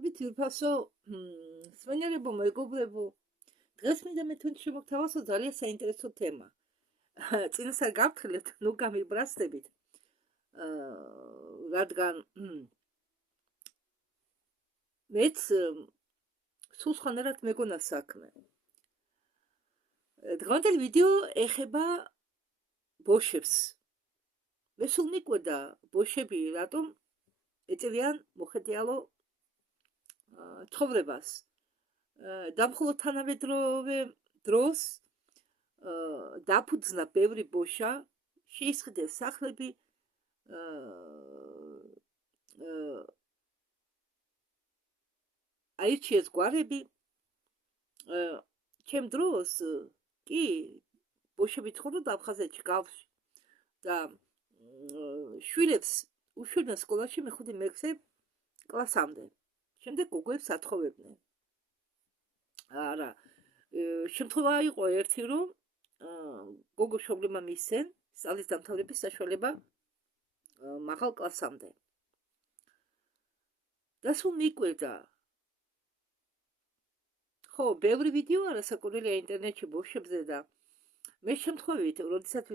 მოგესალმებით ვირფასო სვენერებო მეგობრებო დღეს მინდა მე თქვენ შემოგთავაზო ძალიან საინტერესო თემა წინასწარ გავთხრით ნუ გამიბრასდებით რადგან მეც სულ სხვანაირად მეგონა საქმე დღევანდელი ვიდეო ეხება ბოშებს მე სულ მიკვირდა ბოშები რატომ ეწევიან მოხეტიალო ცხოვრებას და მხოლოდ თანამედროვე დროს დაფუძნა ბევრი ბოშა შეისყიდეს სახლები აირჩიეს გვარები ჩემ დროს კი ბოშები ცხოვრობდნენ აფხაზეთში გავში და შვილებს უშვილდნენ სკოლაში მე-5-6 კლასამდე შემდეგ გოგოებს ათხოვებდნენ არა შემთხვევა იყო ერთი რომ გოგო შობლებმა მისცენ სწავლის დამთავრების საშუალება მაღალ კლასამდე და სულ მიკვირდა ხო ბევრი ვიდეო არასაკურველია ინტერნეტში ბოშებზე და მე შემთხვევით როდესაც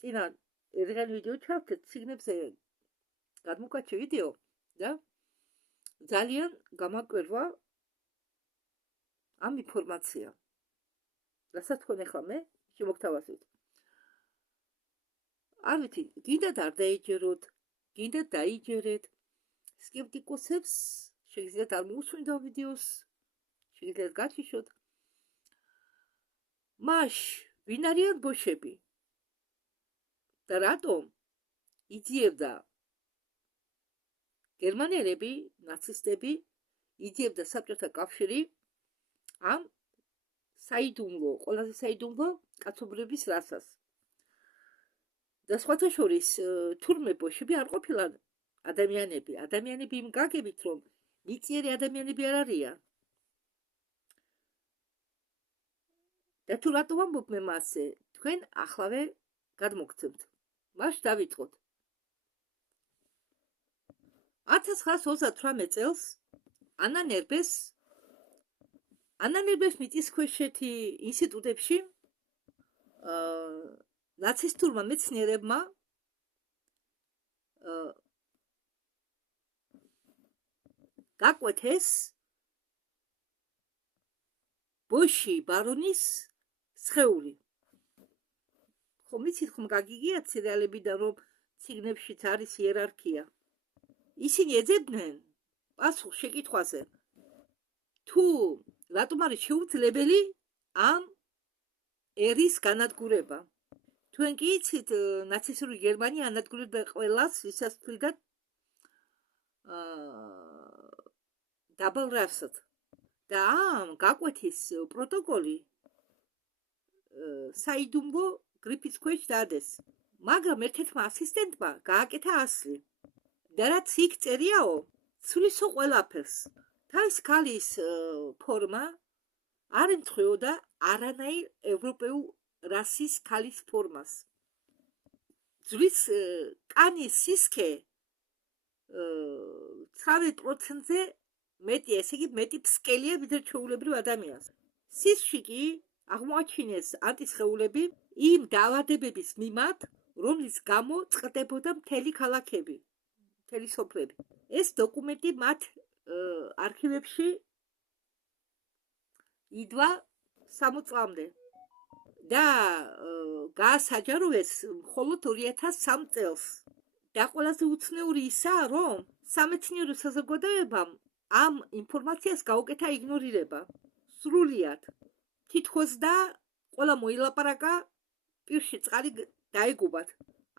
წინა ერთ ვიდეო ჩავთეთ ციგნებზე გადმოკვეთე ვიდეო და ძალიან გამაკვირვა ამ ინფორმაცია რასაც თქვენ ახლა მე შემოგთავაზეთ არ ვიცი გინდათ არ დაიჯეროთ გინდათ დაიჯერეთ სკეპტიკოსებს შეგიძლიათ არ მოусვინდო ვიდეოს შეგიძლიათ გათიშოთ მაშ ვინ არიან ბოშები და რატომ იძიებდა გერმანელები ნაცისტები იძიებდა საბჭოთა კავშირი ამ საიდუმლო ყველაზე საიდუმლო კაცობრიობის რასას და სხვათა შორის თურმე ბოშები არ ყოფილან ადამიანები იმ გაგებით რომ მიწიერი ადამიანები არ არიან და თუ რატომ ამბობ მე მასე თქვენ ახლავე გადმოგცემთ მაშ დავიწყოთ 1938 წელს ანა ნერბეს მიწისქვეშეთი ინსტიტუტებში ნაცისტურმა მეცნიერებმა გაკვეთეს ბოში ბარონის სხეული ხომ იცით ხომ გაგიგიათ სერიალებიდან რომ ციგნებშიც არის იერარქია ისინი ეძებდნენ პასუხს შეკითხვაზე თუ რატომ არის შეუძლებელი ამ ერის განადგურება თქვენ კი იცით ნაცისტური გერმანია ანადგურებდა ყველას ვისაც თვლიდა დაბალ რასად და ამ გაკვეთის პროტოკოლი საიდუმლო გრიფის ქვეშ დადეს მაგრამ ერთ-ერთმა ასისტენტმა გააკეთა ასლი და რაც იქ წერიაო ცვლისო ყველაფერს თავის ქალის ფორმა არ ემთხვეოდა არანაირ ევროპეულ რასის ქალის ფორმას ძვლის კანის სისქე 19%-ზე მეტი ესე იგი მეტი ფსკელია ვიდრე ჩვეულებრივ ადამიანს სისხლში კი აღმოაჩინეს ანტისხეულები იმ დაავადებების მიმართ რომლის გამო წყდებოდა მთელი ქალაქები მთელი სოფლები ეს დოკუმენტი მათ არქივებში იდვა 60 წლამდე და გაასაჯაროეს მხოლოდ 2003 წელს და ყველაზე უცნაური ისაა რომ სამეცნიერო საზოგადოებამ ამ ინფორმაციას გაუკეთა იგნორირება სრულიად თითქოს და ყველა მოილაპარაკა პირში წყალი დაეგუბათ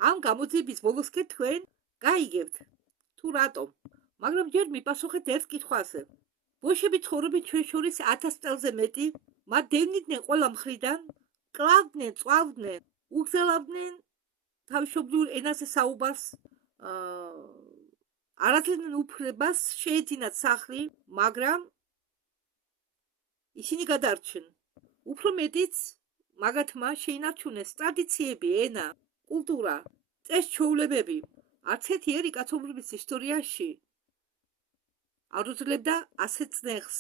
ამ გამოძიების ბოლოსკენ თქვენ გაიგებთ თუ რატომ მაგრამ ჯერ მიპასუხეთ ერთ კითხვაზე ბოშები ცხოვრობენ ჩვენ შორის 1000 წელზე მეტი მათ დევნიდნენ ყველა მხრიდან კლავდნენ წვავდნენ უგზელავდნენ თავშობილ ენაზე საუბარს არაძლევდნენ უფლებას შეეძინათ სახლი მაგრამ ისინი გადარჩნენ უფრო მეტიც მაგათმა შეინარჩუნეს ტრადიციები ენა კულტურა წეს-ჩვეულებები არც ერთი ერი კაცობრიობის ისტორიაში არ უძლებდა ასეთ წნეხს.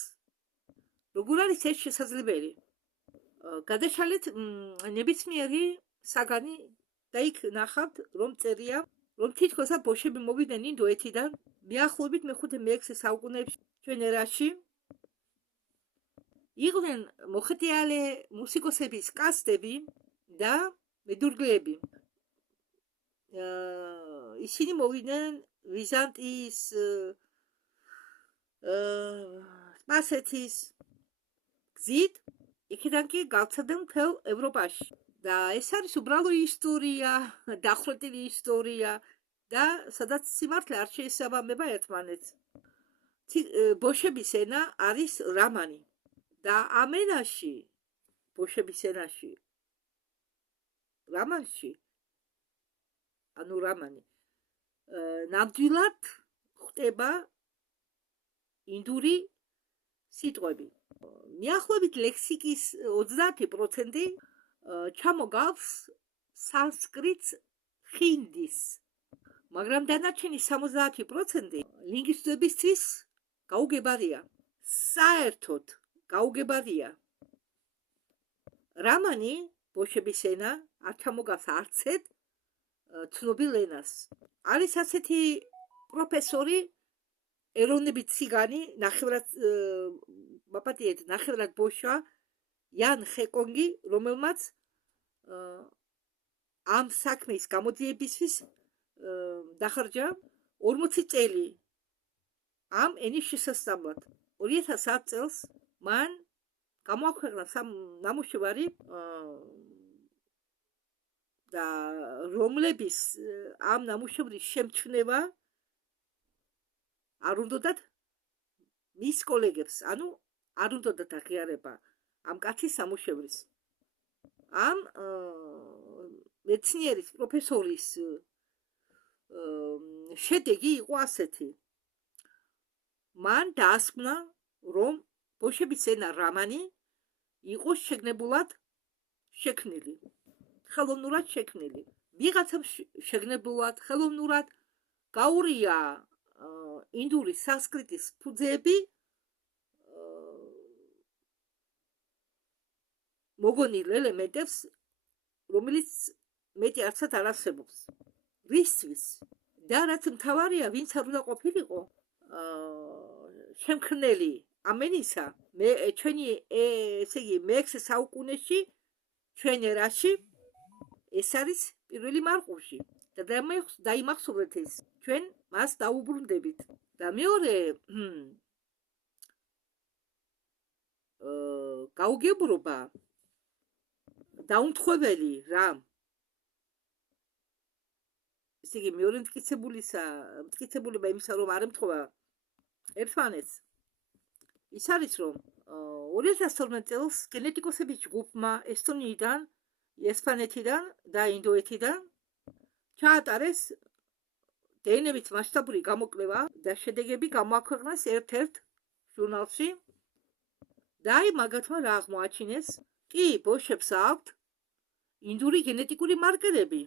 როგორ არის ეს შესაძლებელი? გადაშალეთ ნებისმიერი საგანი და იქ ნახავთ, რომ წერია, რომ თითქოს ბოშები მოვიდნენ ინდოეთიდან მიახლოებით მე-5-6 საუკუნეებში ჩვენ ერაში. იყვნენ მოხეტიალე მუსიკოსების კასტები და მედურგლები. ისინი მოვიდნენ ვიზანტიის, სპარსეთის გზით, იქიდან კი გავრცელდნენ მთელ ევროპაში. და ეს არის უბრალო ისტორია, დახვრეტილი ისტორია და სადაც სიმართლე არ შეესაბამება ერთმანეთს. ბოშების ენა არის რამანი და ამ ენაში, ბოშების ენაში, რამანში, ანუ რამანი, ნამდვილად ხდება ინდური სიტყვები. მიახლოებით ლექსიკის 30% ჩამოგავს სანსკრიტს, ხინდის, მაგრამ დანარჩენი 70% ლინგვისტებისთვის გაუგებარია. საერთოდ გაუგებარია. რამანი, ბოშების ენა, არ ჩამოგავს არცეთ ცნობილ ენას. არის ასეთი პროფესორი, ეროვნებით ციგანი, ნახევრად ბოშა, იან ხეკონგი, რომელმაც ამ საქმის გამოდიებისთვის დახარჯა 40 წელი ამ ენის შესასწავლად. 2010 წელს მან გამოაქვეყნა ნამუშევარი და რომლების ამ ნამუშევრის შემჩნევა არ უნდათ მის კოლეგებს, ანუ არ უნდათ აღიარება ამ კაცის ნამუშევრის. ამ მეცნიერის პროფესორის შედეგი იყო ასეთი. მან დაასკვნა, რომ ბოშების ენა რამანი იყო შეგნებულად შექმნილი, ხელოვნურად შექმნილი. ვიღაცამ შეგნებულად, ხელოვნურად გაურია ინდური სანსკრიტის ფუძეები მოგონილ ელემენტებს, რომელიც მეტი არცად არ არსებობს. ვისთვის და რაც მთავარია, ვინც არ უნდა ყოფილიყო შემქმნელი ამ ენისა, ჩვენი ესე იგი მე-6 საუკუნეში ჩვენ ერაში ეს არის პირველი მარყუში და დაიმახსოვრეთ ეს, ჩვენ მას დაუბრუნდებით. და მეორე გაუგებრობა დაუმთხოველი რამ, ესე იგი მეორე მტკიცებულება იმისა, რომ არ ემთხოვა ერთმანეთს, ის არის, რომ 2012 წელს გენეტიკოსების ჯგუფმა ესტონიიდან, ესპანეთიდან და ინდოეთიდან ჩაატარეს დნმ-ით მასშტაბური გამოკვლევა და შედეგები გამოაქვეყნეს ერთ-ერთ ჟურნალში და აი მაგათმა რა აღმოაჩინეს, კი ბოშებს აქვთ ინდური გენეტიკური მარკერები,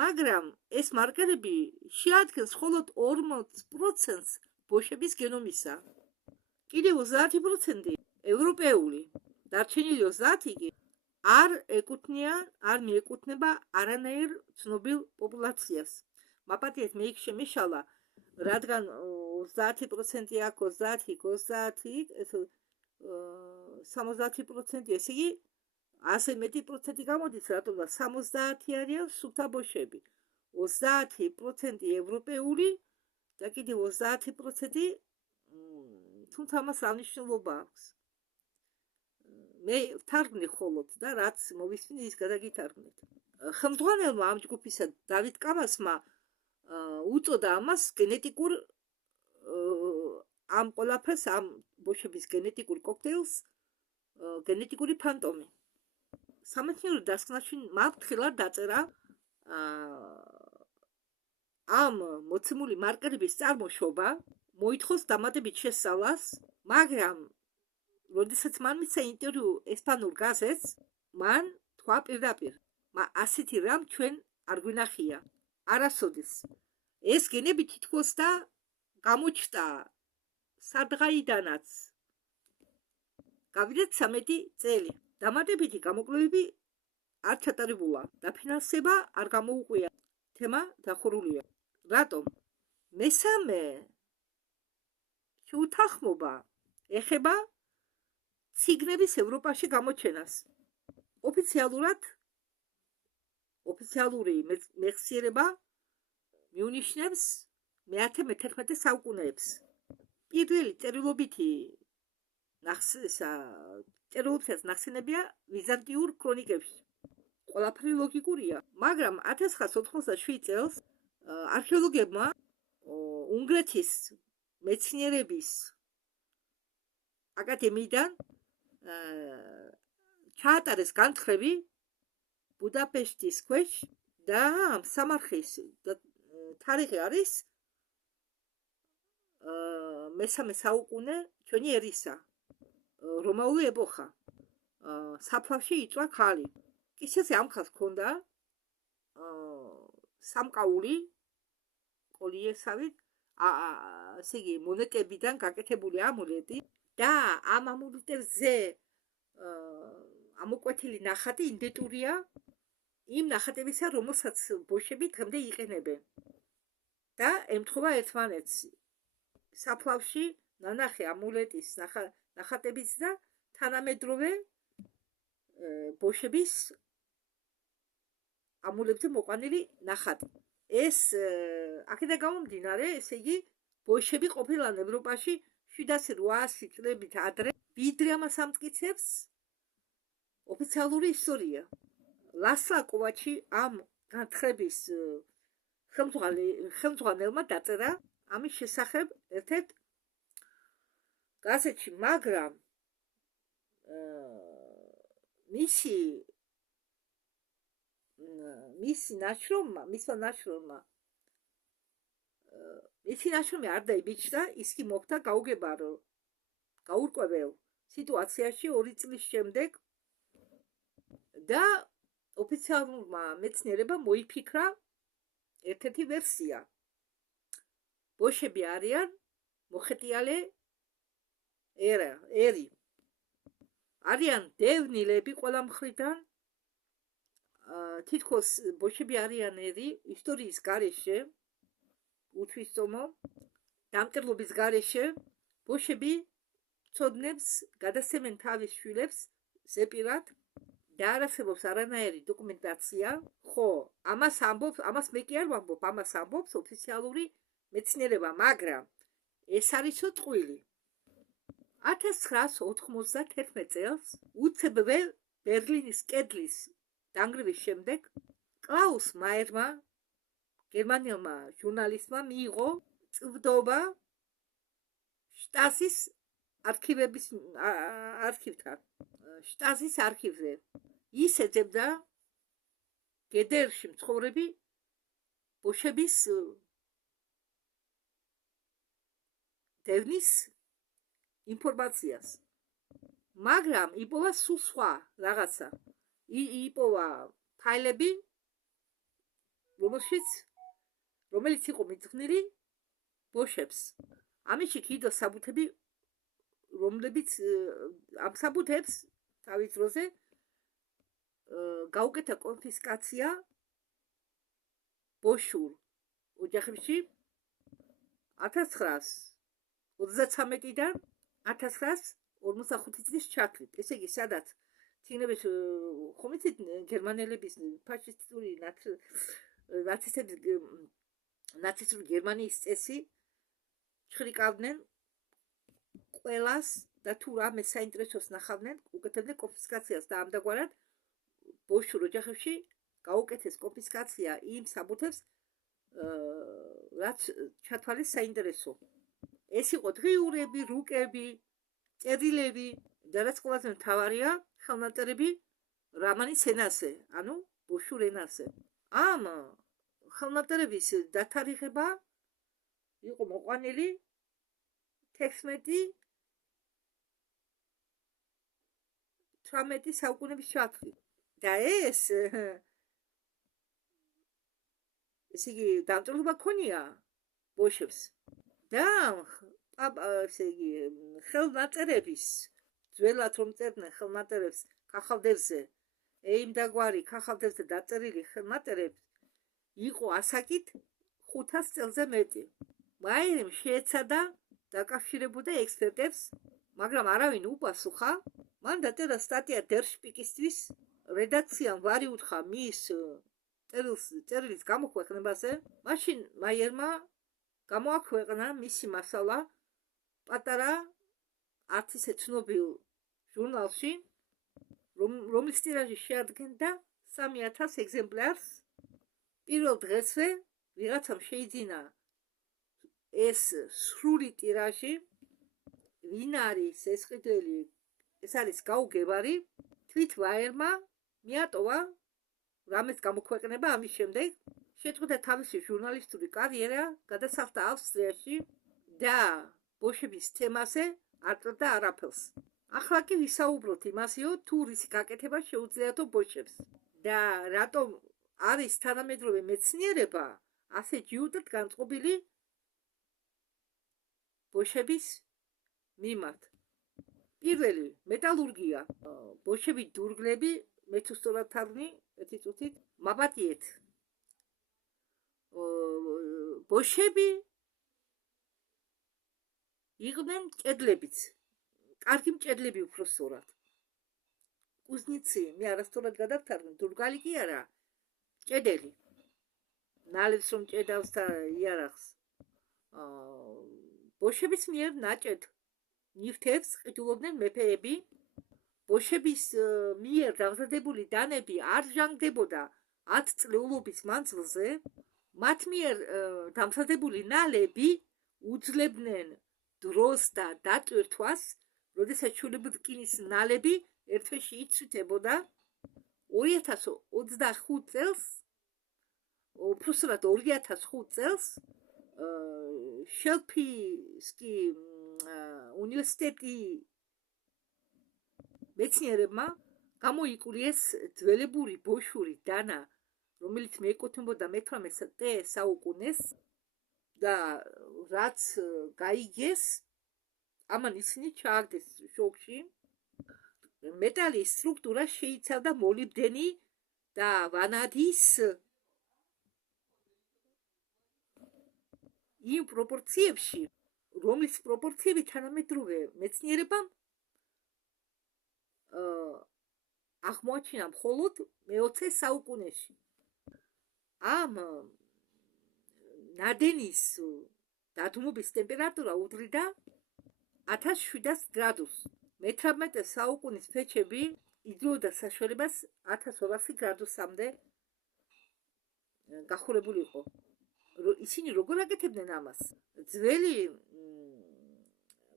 მაგრამ ეს მარკერები შეადგენს მხოლოდ 40% ბოშების გენომისა. კიდევ 30% ევროპეული, დარჩენილი 30% კი არ მიეკუთვნება არანაირ ცნობილ პოპულაციას. მაპატიეთ, მე იქ შემეშალა, რადგან 30% აქვს, 70%, ესე იგი, ასე მეტი პროცენტი გამოდის, რატომ და 70 არიან სუფთა ბოშები, 30% ევროპეული და კიდევ 30%, თუმცა ამას რა მნიშვნელობა აქვს. მე ვთარგმნი ხოლოდ და რაც მოვისმინე, ის გადაგითარგმნით. ხელმძღვანელმა ამ ჯგუფისა დავით კამასმა უწოდა ამას გენეტიკურ ამ ყველაფერს, ამ ბოშების გენეტიკურ კოქტეილს, გენეტიკური ფანტომი. სამეცნიერო დასკვნაში მართლად დაწერა ამ მოცემული მარკერების წარმოშობა, მოითხოვს დამატებით შესწავლას, მაგრამ როდესაც მან მისცა ინტერვიუ ესპანურ გაზეთს, მან თქვა პირდაპირ, ასეთი რამ ჩვენ არ გვინახია, არასოდეს. ეს გენები თითქოს და გამოჩნდა სადღაიდანაც გავიდეთ 13 წელი. დამატებითი გამოკვლევები არ ჩატარებულა. დაფინანსება არ გამოუყვია. თემა დახურულია. რატომ? მესამე შეუთანხმობა ეხება ციგნების ევროპაში გამოჩენას. ოფიციალური მეხსიერება მიუნიშნებს მე-11 საუკუნეებს. პირველი წერილობითი ნახსენებია ვიზანტიურ ქრონიკებში. ყველაფერი ლოგიკურია, მაგრამ 1987 წელს არქეოლოგებმა უნგრეთის მეცნიერების აკადემიიდან ჩაატარეს განხრები ბუდაპეშტის ქვეშ და სამარხის თარიღი არის მესამე საუკუნე ჩვენი ერისა, რომაული ეპოხა. საფლავში იწვა ქალი. კისერზე ამ ხალხს ჰქონდა სამკაული კოლიესავით, ესე იგი მონეტებიდან გაკეთებული ამულეტი და ამ ამულეტებზე ამოკვეთილი ნახატი იდენტურია იმ ნახატებისა, რომელსაც ბოშები დღემდე იყენებენ და ემთხვევა ერთმანეთს. საფლავში ნანახი ამულეტის ნახატებიც და თანამედროვე ბოშების ამულებზე მოყვანილი ნახატი. ეს აქედან გამომდინარე, ესე იგი, ბოშები ყოფილან ევროპაში 700-800 წლებით ადრე, ვიდრე ამას ამტკიცებს ოფიციალური ისტორია. ლასლა კოვაჩი ამ განხრების ხელმძღვანელმა დაწერა ამის შესახებ ერთ-ერთ გაზეთში, მაგრამ მისი ნაშრომმა არ დაიბეჭდა, ის კი მოხდა გაურკვეველ სიტუაციაში 2 წლის შემდეგ და ოფიციალურმა მეცნიერებმა მოიფიქრა ერთ-ერთი ვერსია. ბოშები არიან მოხეტიალე ერი. არიან დევნილები ყველა მხრიდან, თითქოს ბოშები არიან ერი ისტორიის გარეშე, უთვისწომო დამწერლობის გარეშე. ბოშები ცოდნებს გადასცემენ თავის შვილებს ზეპირად და არ არსებობს არანაირი დოკუმენტაცია. ხო, ამას მე კი არ ვამბობ, ამას ამბობს ოფიციალური მეცნიერება, მაგრამ ეს არისო წყვილი. 1991 წელს უცებ ბერლინის კედლის დანგრევის შემდეგ კლაუს მაიერმა, გერმანელმა ჟურნალისტმა მიიღო წვდობა შტაზის არქივთან. შტაზის არქივზე. ის ეძებდა გედერში მცხოვრები ბოშების დევნის ინფორმაციას. მაგრამ იპოვა სულ სხვა რაღაცა. იპოვა ფაილები, რომელიც იყო მიძღვნილი ბოშებს. ამაში კიდო საბუთები, რომლებიც ამ საბუთებს თავის დროზე გაუკეთა კონფისკაცია ბოშურ ოჯახებში 1933-დან 1945 წლის ჩათვლით. ესე იგი, სადაც ციგნების ხომიცით გერმანელების ფაშისტური ნაცისტური გერმანიის წესი ჩხრიკავდნენ ყველას და თუ რამე საინტერესოს ნახავდნენ, უკეთებდნენ კონფისკაციას და ამდაგვარად ბოშურ ოჯახებში გაუკეთეს კონფისკაცია იმ საბუთებს, რაც ჩათვალეს საინტერესო. ეს იყო დღიურები, რუკები, წერილები და რაც ყველაზე მთავარია, ხელნაწერები რამანის ენაზე, ანუ ბოშურ ენაზე. ამ ხელნაწერების დათარიღება იყო მოყვანილი 16-18 საუკუნეების ჩათვლით. და ესე იგი, დამწერლობა ქონია ბოშებს. და ესე იგი ხელნაწერების ძველად რომ წერდნენ ხელნაწერებს ქაღალდებზე ეიმ და გვარი ქაღალდებზე დაწერილი ხელნაწერები იყო ასაკით 500 წელზე მეტი. მაერიმ შეეცადა დაკავშირებოდა ექსპერტებს, მაგრამ არავინ უპასუხა. მან დაწერა სტატია Der Spiegel-ისთვის, რედაქციამ ვარი უთხრა მის წერილის გამოქვეყნებაზე. მაშინ მაიერმა გამოაქვეყნა მისი მასალა პატარა არც ისე ცნობილ ჟურნალში, რომლის ტირაჟი შეადგენდა 3000 ეგზემპლარს. პირველ დღესვე ვიღაცამ შეიძინა ეს სრული ტირაჟი. ვინ არის ეს ყიდველი? ეს არის გაუგებარი. თვით ვაერმა მიატოვა რამეს გამოქვეყნება. ამის შემდეგ შეწყვეტა თავისი ჟურნალისტური კარიერა, გადასახლდა ავსტრიაში და ბოშების თემაზე არ წერდა არაფერს. ახლა კი ვისაუბროთ იმასეო, თუ რისი გაკეთება შეუძლიათო ბოშებს და რატომ არის თანამედროვე მეცნიერება ასე ჯიუტად განწყობილი ბოშების მიმართ. პირველი მეტალურგია. ბოშები დურგლები, მე თუ სწორად თარგმნი, ერთი წუთით მაპატიეთ. ბოშები იყვნენ მჭედლებიც. კარგი მჭედლები უფრო სწორად. კუზნიცი, მე არასწორად გადავთარგმნი, დურგალი კი არა, მჭედელი. ნალევს რომ ჭედავს და იარაღს. ბოშების მიერ ნაჭედ ნივთებს ყიდულობდნენ მეფეები. ბოშების მიერ დამზადებული დანები არ ჟანგდებოდა 10 წლეულობის მანძილზე. მათ მიერ დამზადებული ნალები უძლებდნენ დროს და დატვირთვას, როდესაც შულებრივ-რკინის ნალები ერთ თვეში იცვლიდებოდა. 2025 წელს, უფრო სწორად 2005 წელს შელფისკი უნივერსიტეტი მეცნიერებმა გამოიკურიეს ძველებური ბოშური დანა, რომელიც მიეკუთვნებოდა მე-18 საუკუნეს და რაც გაიგეს, ამან ისინი ჩააგდეს შოკში. მეტალის სტრუქტურა შეიცავდა მოლიბდენი და ვანადის იმ პროპორციებში, რომლის პროპორციები თანამედროვე მეცნიერებამ აღმოაჩინა მხოლოდ მე-20 საუკუნეში. ამ ნადენის დადგმობის ტემპერატურა უდრიდა 1700 გრადუსს. მე-18 საუკუნის ფეჩები იძლეოდა საშუალებას 1200 გრადუსამდე გახურებული იყო. ისინი როგორ აკეთებდნენ ამას? ძველი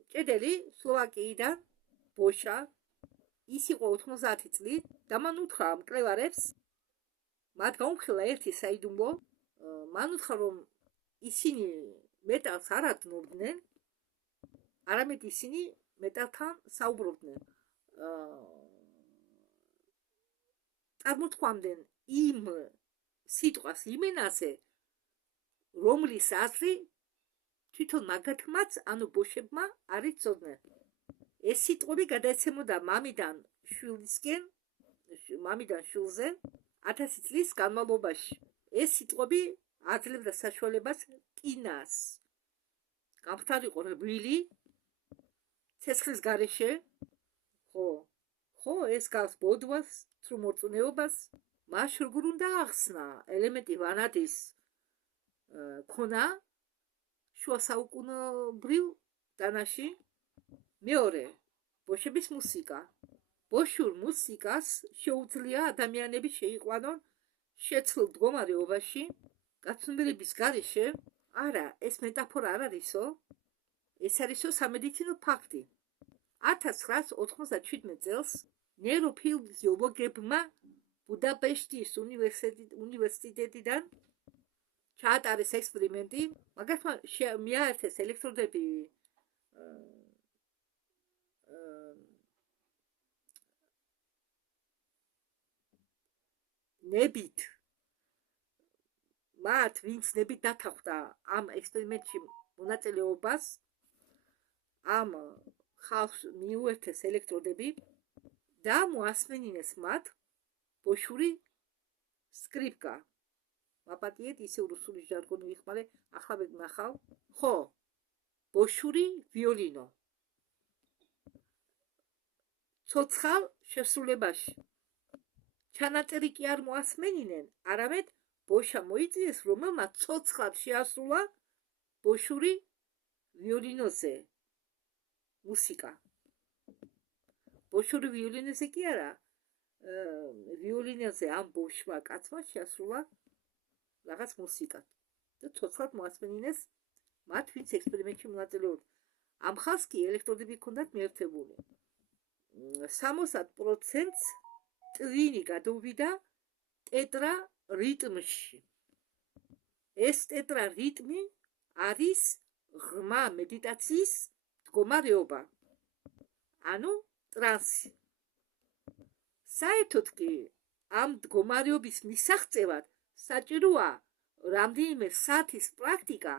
მჭედელი სლოვაკიიდან ბოშა, ის იყო 90 წლით და მან უთხრა მკვლევარებს, მათ გაუმხილა ერთი საიდუმლო. მან უთხრა, რომ ისინი მეტალს არ ადნობდნენ, არამედ ისინი მეტალთან საუბრობდნენ. წარმოთქვამდნენ იმ სიტყვას იმენაზე, რომლის აზრი თვითონ მაგათმაც, ანუ ბოშებმა არ იცოდნენ. ეს სიტყვები გადაეცემოდა მამიდან შვილზე 1000 წლის განმავლობაში. ეს სიტყვები აძლევდა საშუალებას კინას გამხდარიყო რბილი ცეცხლის გარეშე. ხო, ეს გავს ბოდვას, თუ მორწმუნეობას. მას როგორ უნდა ახსნა ელემენტი ვანადის ქონა შუა საუკუნოვრივ დანაში. მეორე, ბოშების მუსიკა. ბოშურ მუსიკას შეუძლია ადამიანები შეიყვანონ შეცვლილ მდგომარეობაში, გაცნობიერების გარეშე. არა, ეს მეტაფორა არ არისო, ეს არისო სამედიცინო ფაქტი. 1997 წელს ნეიროფიზიოლოგებმა ბუდაპეშტის უნივერსიტეტიდან ჩაატარეს ექსპერიმენტი, მაგათმა მიაერთეს ელექტროდები ნებით. მათ, ვინც ნებით დათანხმდა ამ ექსპერიმენტში მონაწილეობას, ამ ხალხს მიუერთეს ელექტროდები და მოასმენინეს მათ ბოშური სკრიპკა. მაპატიეთ ისე რუსული ჟარგონი ვიხმარე, ახლა ვეგნახავ. ხო, ბოშური ვიოლინო. ცოცხალ შესრულებაში. ჩანაწერი კი არ მოასმენინენ, არამედ ბოშა მოიწვიეს, რომელმაც ცოცხლად შეასრულა ბოშური ვიოლინოზე მუსიკა. ბოშური ვიოლინოზე კი არა, ვიოლინოზე ამ ბოშმა კაცმა შეასრულა რაღაც მუსიკა და ცოცხლად მოასმენინეს მათ, ვინც ექსპერიმენტში მონაწილეობდნენ. ამ ხალხს კი ელექტროდები ჰქონდათ მიერთებული. 60%-ს ტვინი გადაუვიდა ტეტრა რიტმში. ეს ტეტრა რიტმი არის ღრმა მედიტაციის მდგომარეობა, ანუ ტრანსი. საერთოდ კი ამ მდგომარეობის მისაღწევად საჭიროა რამდენიმე საათის პრაქტიკა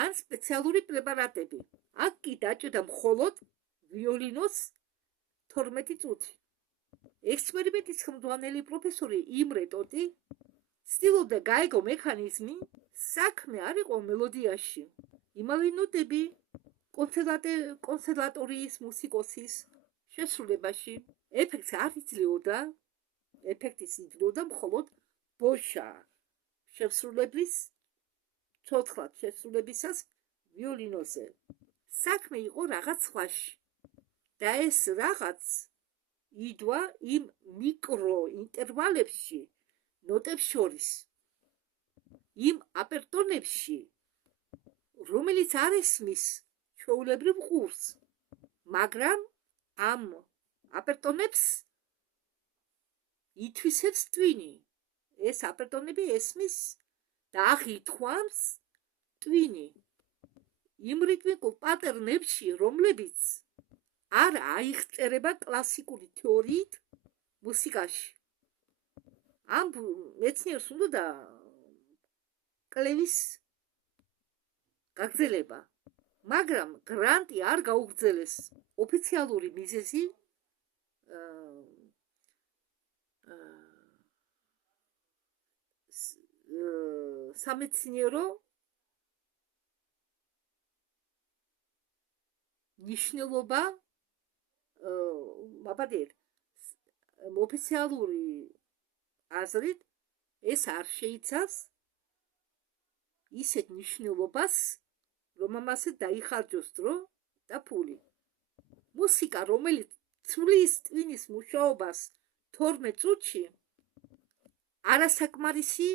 ან სპეციალური პრეპარატები. აქ კი დაჭირდა მხოლოდ ვიოლინოს 12 წუთი. ექსპერიმენტის ხელმძღვანელი პროფესორი იმრე ტოტი ცდილობდა გაეგო მექანიზმი, საქმე არ იყო მელოდიაში. იმავე ნოტები კონსერვატორიის მუსიკოსის შესრულებაში ეფექტს არ იძლეოდა, ეფექტის იძლეოდა მხოლოდ ბოშა შესრულების, ცოცხლად შესრულებისას ვიოლინოზე. საქმე იყო რაღაც სხვაში და ეს რაღაც იდვა იმ მიკრო ინტერვალებში ნოტებს შორის, იმ აპერტონებში, რომელიც არ ესმის ჩვეულებრივ ყურს, მაგრამ ამ აპერტონებს ითვისებს ტვინი. ეს აპერტონები ესმის და აღითქვამს ტვინი იმ რიტმიკულ პატერნებში, რომლებიც არ აიღწერება კლასიკური თეორიით მუსიკაში. ამ მეცნიერს უნდა კლევის გაგრძელება, მაგრამ გრანტი არ გაუგრძელეს. ოფიციალური მიზეზი სამეცნიერო ნიშნულობა, მაბადეთ, ოფიციალური აზრით ეს არ შეიცავს ისეთ ნიშნულობას, რომ ამაზე დაიხარჯოს დრო და ფული. მუსიკა, რომელიც ცვლის ტვინის მუშაობას 12 წუთში, არასაკმარისი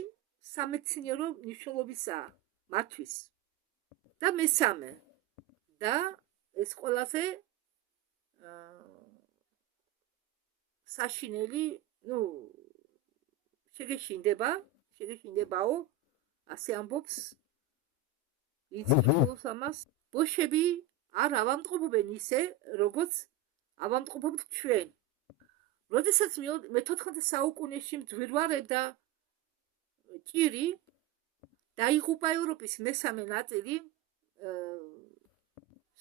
სამეცნიერო მნიშვნელობისაა მათთვის. და მესამე და ეს ყველაზე საშინელი, შეგეშინდებაო, ასე ამბობს, იცის ამას. ბოშები არ ავამტყობობენ ისე, როგორც ავამტყობობთ ჩვენ. როდესაც მე-14 საუკუნეში მძვირვარებდა ჭირი, დაიღუპა ევროპის მესამე ნაწილი,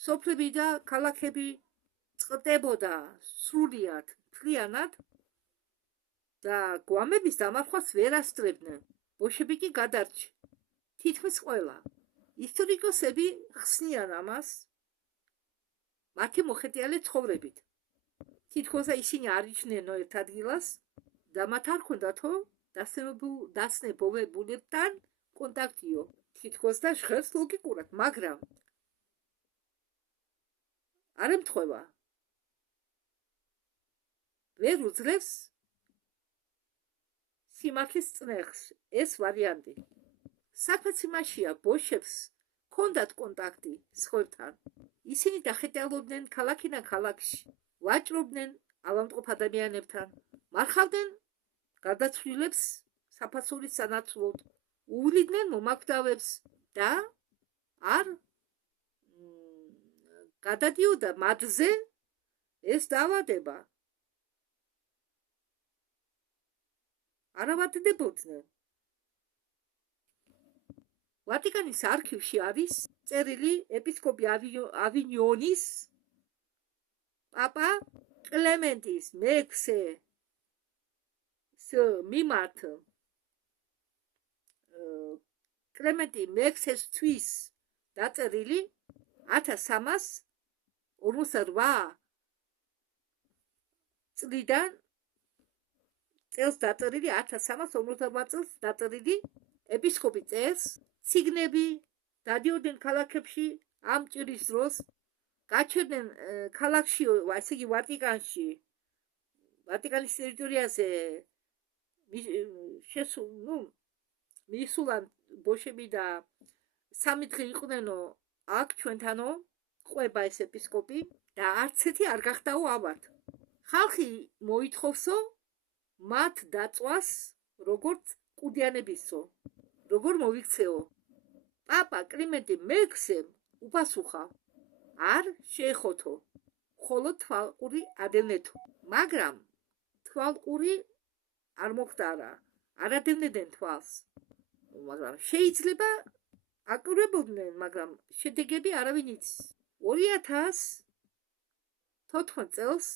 სოფლები და ქალაქები წყდებოდა სრულიად მთლიანად და გვამების დამარხვას ვერ ასწრებდნენ. ბოშები კი გადარჩა. თითქმის ყველა. ისტორიკოსები ხსნიან ამას მათი მოხეტიალე ცხოვრებით. თითქოს ისინი არ იჩნდნენ ერთ ადგილას და მათ არ ჰქონდათო დასნებულებულებთან კონტაქტიო. თითქოს და ჟღერს ლოგიკურად, მაგრამ არ ემთხვევა. ვერ უძლებს სიმართლის წნეხს ეს ვარიანტი. საქმეც იმაშია, ბოშებს ჰქონდათ კონტაქტი სხვებთან. ისინი დახეტიალობდნენ ქალაქიდან ქალაქში, ვაჭრობდნენ ავამტყოფ ადამიანებთან, მარხავდნენ გარდაცვლილებს საფასურის სანაცვლოდ, უვლიდნენ მომაკვდავებს და არ გადადიოდა მათზე ეს დაავადება. არ ავადდებოდნენ. ვატიკანის არქივში არის წერილი ეპისკოპი ავინიონის პაპა კლემენტის მეექვსე მიმართ კლემენტი მეექვსესთვის დაწერილი 1348 წლიდან წელს დაწერილი 1348 წელს დაწერილი ეპისკოპი წერს ციგნები დადიოდნენ ქალაქებში ამ ჭირის დროს გაჩერდნენ ქალაქში ასე იგი ვატიკანის ტერიტორიაზე მისულან ბოშები და 3 დღე იყვნენ აქ ჩვენთანო ყვება ეს ეპისკოპი და არც ერთი არ გახდაო ავად ხალხი მოითხოვსო მათ დაწვას როგორც კუდიანებისო როგორ მოვიქცეო პაპა კლიმენტი მეექვსემ უპასუხა არ შეეხოთო მხოლოდ თვალყური ადევნეთო მაგრამ თვალყური არ მოხდარა არ ადევნებდნენ თვალს მაგრამ შეიძლება აკურებოდნენ მაგრამ შედეგები არავინ იცის 2014 წელს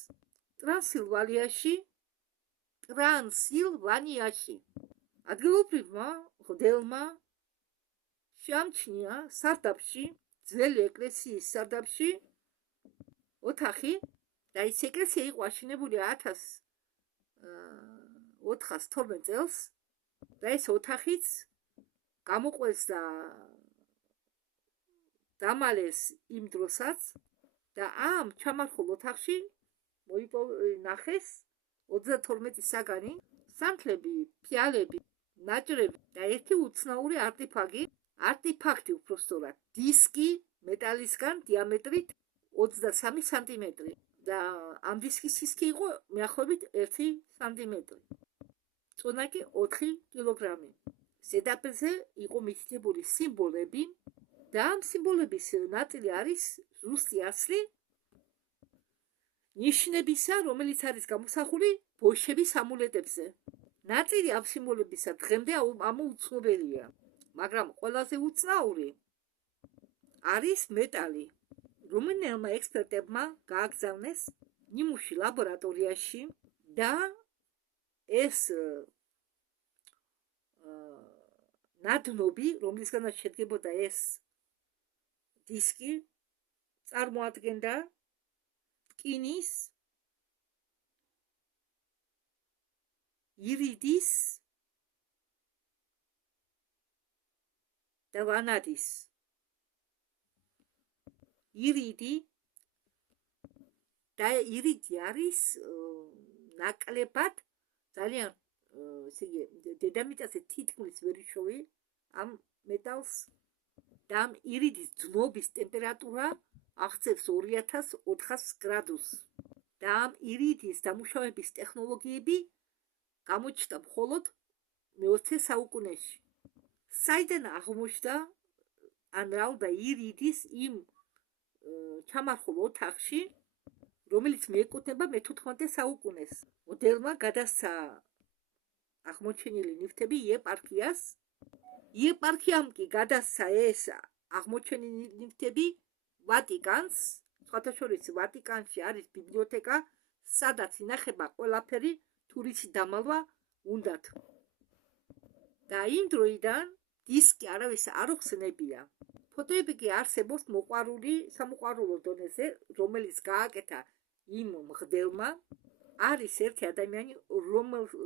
ტრანსილვანიაში ადგილობრივმა მღვდელმა შეამჩნია სარდაფში ძველი ეკლესიის სარდაფში ოთახი და ის ეკლესია იყო აშენებული 1412 წელს და ეს ოთახიც გამოყვეს და დამალეს იმ დროსაც და ამ ჩამარხულ ოთახში ნახეს 32 საგანი სანთლები, ფიალები, ნაჭრები და ერთი უცნაური არტიფაქტი უпростоრად დისკი მეტალისგან დიამეტრით 23 სანტიმეტრი და ამ დისკის სისქე იყო მიახლოებით 1 სანტიმეტრი წონა კი 4 კილოგრამი ზედაპირზე იყო მითითებული სიმბოლები და ამ სიმბოლების ნაწილი არის ზუსტი ასლი ნიშნებისა რომელიც არის გამოსახული ბოშების ამულეტებზე ნაწილი ამ სიმბოლებისა დღემდე ამოუცნობელია მაგრამ ყველაზე უცნაური არის მეტალი რომელმა ექსპერტებმა გააგზავნეს ნიმუში ლაბორატორიაში და ეს ნადნობი რომლისგანაც შედგებოდა ეს დისკი წარმოადგენდა რკინის ირიდის და ვანადის ირიდი არის ნაკლებად ძალიან ესე იგი დედამიწაზე თითქმის ვერ იშოვი ამ მეტალს და ამ ირიდის ძნობის ტემპერატურა აღწევს 2400 გრადუსს და ამ ირიდის დამუშავების ტექნოლოგიები გამოჩნდა მხოლოდ მე-20 საუკუნეში. საიდან აღმოჩნდა ან რაოდა ირიდის იმ ჩამარხულ ოთახში, რომელიც მიეკუთვნება მე-14 საუკუნეს. მოდელმა გადასცა აღმოჩენილი ნივთები იეპარქიას. იეპარქიამ კი გადასცა ეს აღმოჩენილი ნივთები ვატიკანს. სხვათა შორის ვატიკანში არის ბიბლიოთეკა, სადაც ინახება ყველაფერი თურიცი დამალვა უნდათ. და იმ დროიდან დისკი არავის არ უხსნებია. ფოტოები კი არსებობს სამოყვარულო დონეზე, რომელიც გააკეთა იმ მღვდელმა. არის ერთი ადამიანი,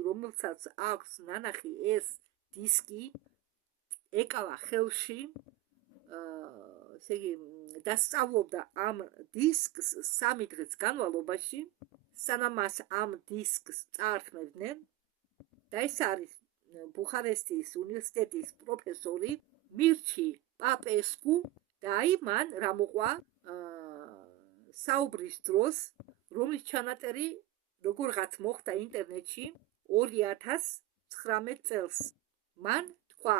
რომელსაც აქვს ნანახი ეს დისკი, ეკავა ხელში, ესე იგი დასწავლობდა ამ დისკს 3 დღის განმავლობაში, სანამ ამ დისკს წაართმევდნენ და ეს არის ბუხარესტის უნივერსიტეტის პროფესორი მირჩი პაპესკუ და აი მან რა მოყვა საუბრის დროს, რომლის ჩანაწერი როგორღაც მოხდა ინტერნეტში 2019 წელს. მან თქვა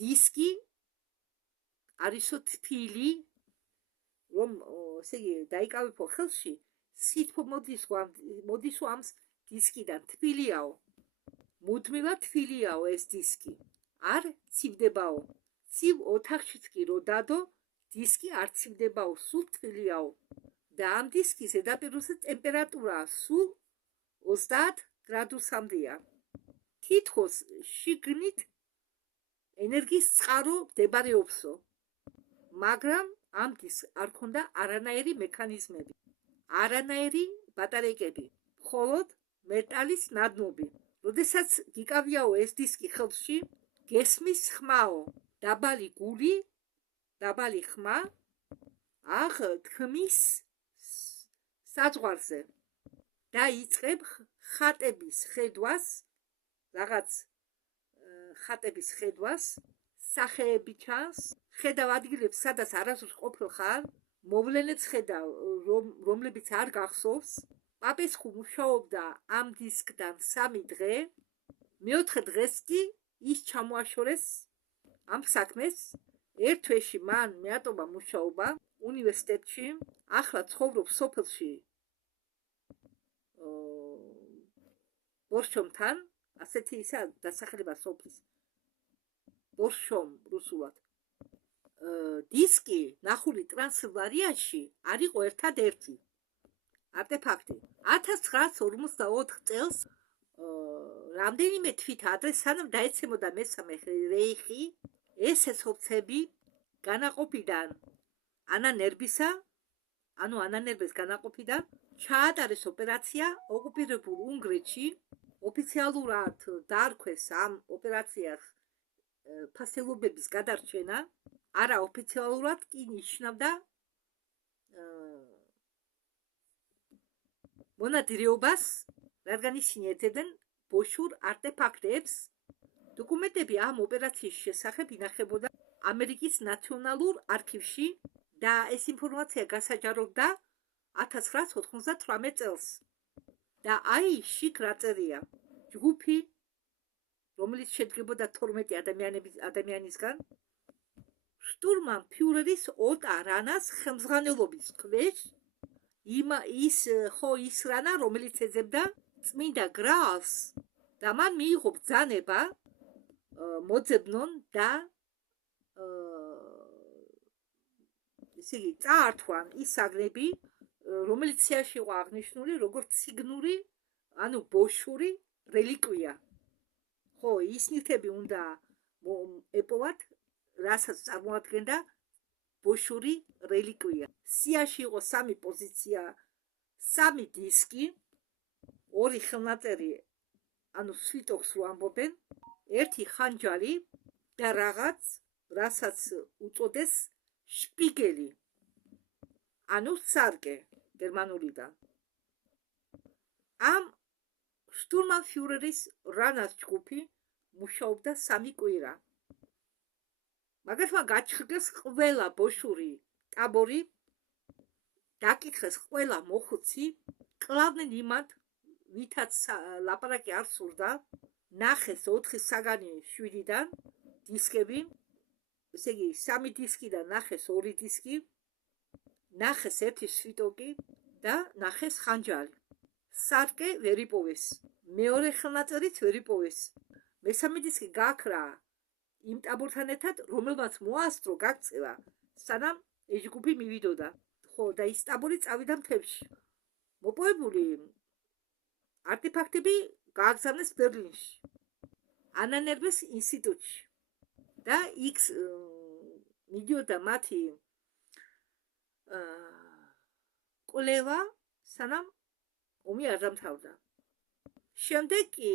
დისკი არისო თბილი, რომ ესე იგი დაიკავებო ხელში, სითბო მოდის ამ დისკიდან თბილიაო. მუდმივად თბილიაო ეს დისკი. არ ცივდებაო. ცივ ოთახშიც კი რო დადო, დისკი არ ცივდებაო, სულ თბილიაო და ამ დისკის ზედაპირზე ტემპერატურაა სულ 30 გრადუსამდეა. თითქოს შიგნით ენერგიის წყარო მდებარეობსო, მაგრამ ამ დისკს არ ქონდა არანაირი მექანიზმები, არანაირი ბატარეიკები, მხოლოდ მეტალის ნადნობი. როდესაც გიკავიაო ეს დისკი ხელში, გესმის ხმაო, დაბალი გული, დაბალი ხმა აღთქმის საძღვარზე და იწყებ ხატების ხედვას, რაღაც ხატების ხედვას, სახეები ჩანს, ხედავ ადგილებს, სადაც არასდროს ყოფილ ხარ, მოვლენებს ხედავ, რომლებიც არ გახსოვს. პაპესკუ მუშაობდა ამ დისკთან 3 დღე, მეოთხე დღეს კი ის ჩამოაშორეს ამ საქმეს. ერთ თვეში მან მეატომა მუშაობა უნივერსიტეტში, ახლა ცხოვრობს სოფელში ბორშომთან, ასეთი ისა დასახელება სოფლის ბორშომ რუსულად. დისკი ნახული ტრანსილვანიაში არ იყო ერთადერთი არტეფაქტი. 1944 წელს რამდენიმე თვით ადრე, სანამ დაეცემოდა მესამე რეიხი, SS-ოვცები განაყოფიდან ანანერბის განაყოფიდან ჩაატარეს ოპერაცია ოკუპირებულ უნგრეთში. ოფიციალურად დაარქვეს ამ ოპერაციას ფასეულობების გადარჩენა, არა ოფიციალურად კი ნიშნავდა მონადირეობას, რადგან ისინი ეძებდნენ ბოშურ არტეფაქტებს. დოკუმენტები ამ ოპერაციის შესახებ ინახებოდა ამერიკის ნაციონალურ არქივში და ეს ინფორმაცია გასაჯაროვდა 1998 წელს. და აი შიგ რა წერია. ჯგუფი, რომელიც შედგებოდა 12 ადამიანისგან, შტურმან ფიურერის ოტა რანას ხელმძღვანელობის ქვეშ, ის რანა, რომელიც ეძებდა წმინდა გრალს და მან მიიღო ბრძანება მოძებნონ და ესე იგი წაართვან ის საგნები, რომელიც სიაში იყო აღნიშნული როგორც ციგნური, ანუ ბოშური რელიკვია. ხო, ის ნივთები უნდა ეპოვათ, რასაც წარმოადგენდა ბოშური რელიკვია. სიაში იყო 3 პოზიცია, 3 დისკი, 2 ხელნაწერი, ანუ სვიტოქს რო ამბობენ, 1 ხანჯალი და რაღაც, რასაც უწოდეს შპიგელი, ანუ სარკე გერმანულიდან. ამ შტურმანფიურერის რანას ჯგუფი მუშაობდა 3 კვირა. მაგათმა გაჩხდეს ყველა ბოშური ტაბორი, დაკითხეს ყველა მოხუცი, კლავდნენ იმად, ვითაც ლაპარაკი არ სურდა, ნახეს 4 საგანი 7-დან დისკები, ესე იგი 3 დისკიდან ნახეს 2 დისკი, ნახეს 1 სვიტოკი და ნახეს ხანჯალი. სარკე ვერ იპოვეს, მეორე ხელნაწერიც ვერ იპოვეს. მესამე დისკი გაქრა იმ ტაბორთან ერთად, რომელმაც მოასწრო გაქცევა, სანამ ეს ჯგუფი მივიდოდა. ხო, და ის ტაბორი წავიდა მთებში. მოპოვებული არტეფაქტები გააგზავნეს ბერლინში, ანანერბეს ინსტიტუტში და იქ მიდიოდა მათი კვლევა, სანამ ომი არ დამთავრდა. შემდეგ კი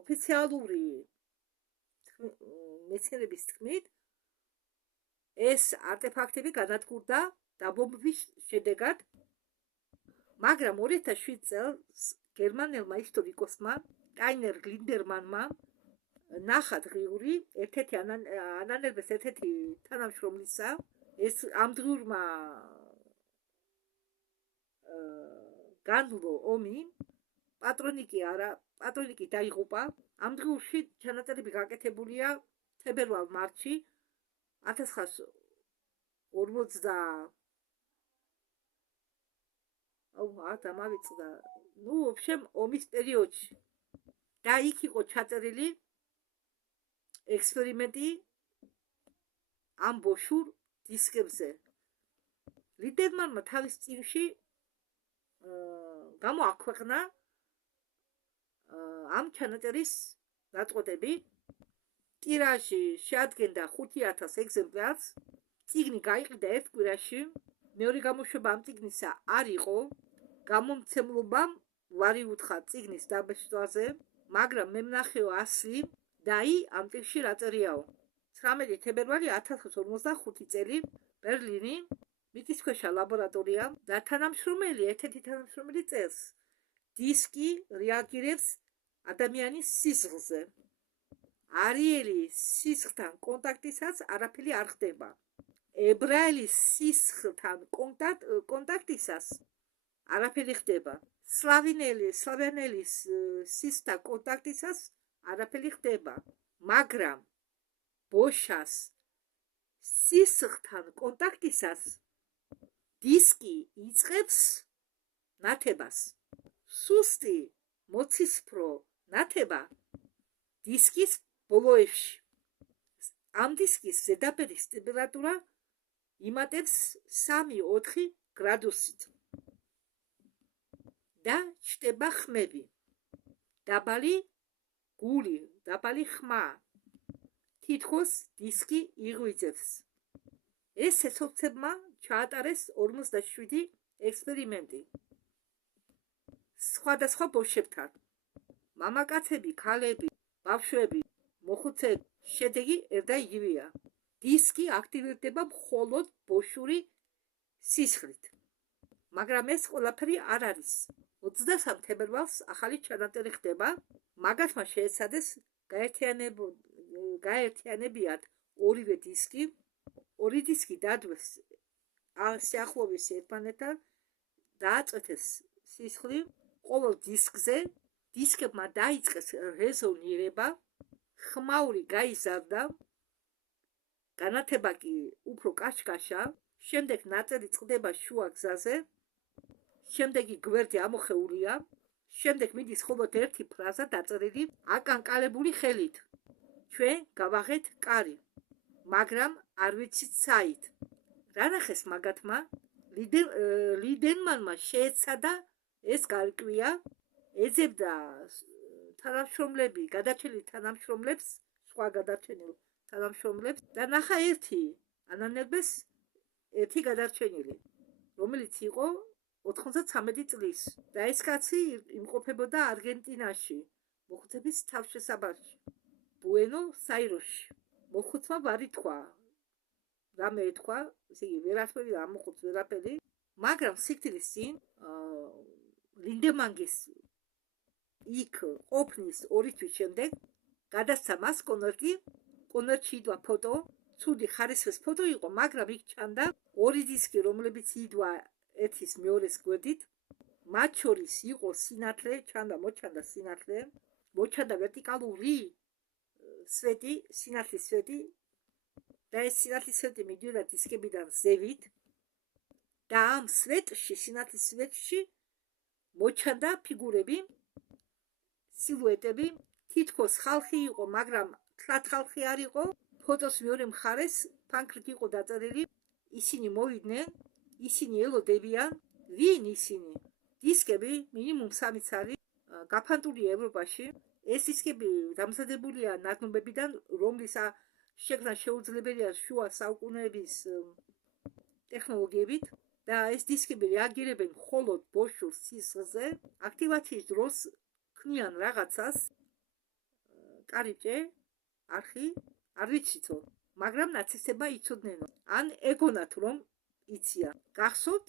ოფიციალური მეცნიერების თქმით ეს არტეფაქტები განადგურდა დაბომბვის შედეგად, მაგრამ 2007 წელს გერმანელმა ისტორიკოსმა ტაინერ გლინდერმანმა ნახა დღიური ერთ-ერთი ანანერბეს ერთ-ერთი თანამშრომლისა, ეს ამ დღიურმა განვლო ომი, პატრონიკი დაიღუპა. ამ დღიურში ჩანაწერები გაკეთებულია თებერვალ-მარტში 1940 вообще ომის პერიოდში. და იქ იყო ჩაწერილი ექსპერიმენტი ამ ბოშურ დისკებზე. ლიდერმანმა თავის წიგნში გამოაქვეყნა ამ ჩანაწერის ნაწყვეტები. ტირაჟი შეადგენდა 5000 ეგზემპლარს. წიგნი გაიყიდა ერთ კვირაში. მეორე გამოშვება ამ წიგნისა არ იყო. გამომცემლობამ ვარი უთხრა წიგნის დაბეჭდვაზე, მაგრამ მე ვნახეო ასლი და ამ წიგნში რა წერიაო. 19 თებერვალი 1945 წელი, ბერლინი, მიწისქვეშა ლაბორატორია და ერთ-ერთი თანამშრომელი წერს, დისკი რეაგირებს ადამიანის სისხლზე. არიელი სისხლთან კონტაქტისას არაფერი არ ხდება. ებრაელის სისხლთან კონტაქტისას არაფერი ხდება. სლავიანელის სისხლთან კონტაქტისას არაფერი ხდება. მაგრამ ბოშას სისხლთან კონტაქტისას დისკი იწყებს ნათებას. სუსტი მოცისფრო ნათება დისკის ბოლოებში. ამ დისკის ზედაპირის ტემპერატურა იმატებს 3-4 გრადუსით და ჩნდება ხმები. დაბალი გული, დაბალი ხმა. თითქოს დისკი იღვიძებს. ეს სიცოცხლებმა ჩაატარეს 47 ექსპერიმენტი. სხვადასხვა ბოშებთან. მამაკაცები, ქალები, ბავშვები, მოხუცები, შედეგი ერთ და იგივეა. დისკი აქტივირდება მხოლოდ ბოშური სისხლით. მაგრამ ეს ყველაფერი არ არის. 23 თებერვალს ახალი ჩანაწერი ხდება. მაგათმა შეეცადეს გაერთიანებიათ ორივე დისკი. ორი დისკი დადვეს სიახლოვეს ერთმანეთთან, დააწყვეტეს სისხლი. ყოველ დისკზე დისკებმა დაიწყეს რეზონირება, ხმაური გაიზარდა, განათება კი უფრო კაშკაშა. შემდეგ ნაწერი წყდება შუა გზაზე, შემდეგი გვერდი ამოხეულია, შემდეგ მიდის მხოლოდ ერთი ფრაზა დაწერილი აკანკალებული ხელით. ჩვენ გავაღეთ კარი, მაგრამ არ ვიცით საით. რა ნახეს მაგათმა? ლიდერმანმა შეეცადა ეს გარკვია, ეძებდა თანამშრომლები, გადარჩენილ თანამშრომლებს, სხვა გადარჩენილ თანამშრომლებს და ნახა ერთი ანანებეს ერთი გადარჩენილი, რომელიც იყო 93 წლის და ეს კაცი იმყოფებოდა არგენტინაში, მოხუცების თავშესაფარში, ბუენოს-აირესში. მოხუცმა ვარი თქვა, რამე ეთქვა, ესე იგი ვერასწორი არ მოხუც ვერაფერი, მაგრამ სიკვდილის წინ ლინდემანგის იქ ყოფნის 2 თვის შემდეგ გადასცა მას კონვერტი, კონვერტში იდვა ფოტო, ცუდი ხარისხის ფოტო იყო, მაგრამ იქ ჩანდა 2 დისკი, რომლებიც იდვა ერთის მეორეს გვერდით, მათ შორის იყო სინათლე, მოჩანდა სინათლე, მოჩანდა ვერტიკალური სვეტი, სინათლის სვეტი და ეს სინათლის სვეტი მიდიოდა დისკებიდან ზევით და ამ სვეტში, სინათლის სვეტში მოჩანდა ფიგურები, სილუეტები, თითქოს ხალხი იყო, მაგრამ თლად ხალხი არ იყო. ფოტოს მეორე მხარეს ფანქრით იყო დაწერილი, ისინი მოვიდნენ, ისინი ელოდებიან, ვინ ისინი? დისკები მინიმუმ 3 არის, გაფანტულია ევროპაში. ეს დისკები დამზადებულია ნაგნობებიდან, რომლის შეგრძნა შეუძლებელია შუა საუკუნეების ტექნოლოგიებით და ეს დისკები რეაგირებენ მხოლოდ ბოშურ სისხლზე. აქტივაციის დროს ქმნიან რაღაცას, კარიბჭე, არხი, არ ვიცითო, მაგრამ ნაცისტებმა იცოდნენ, ან ეგონათ, რომ იციან. გახსოვთ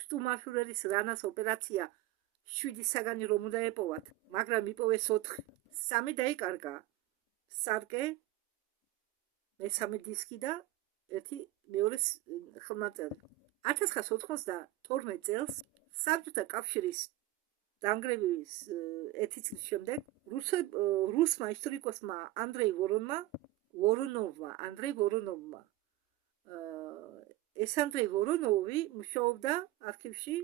შტუმარფიურერის რანას ოპერაცია 7 საგანი რომ უნდა ეპოვათ, მაგრამ იპოვეს 4. 3 დაიკარგა. სარკე, მესამე დისკი და ერთი მეორე ხელნაწერი. 1992 წელს საბჭოთა კავშირის დანგრევის 1 წლის შემდეგ რუსმა ისტორიკოსმა ანდრეი ვორონოვმა ეს ანდრეი ვორონოვი მუშაობდა არქივში,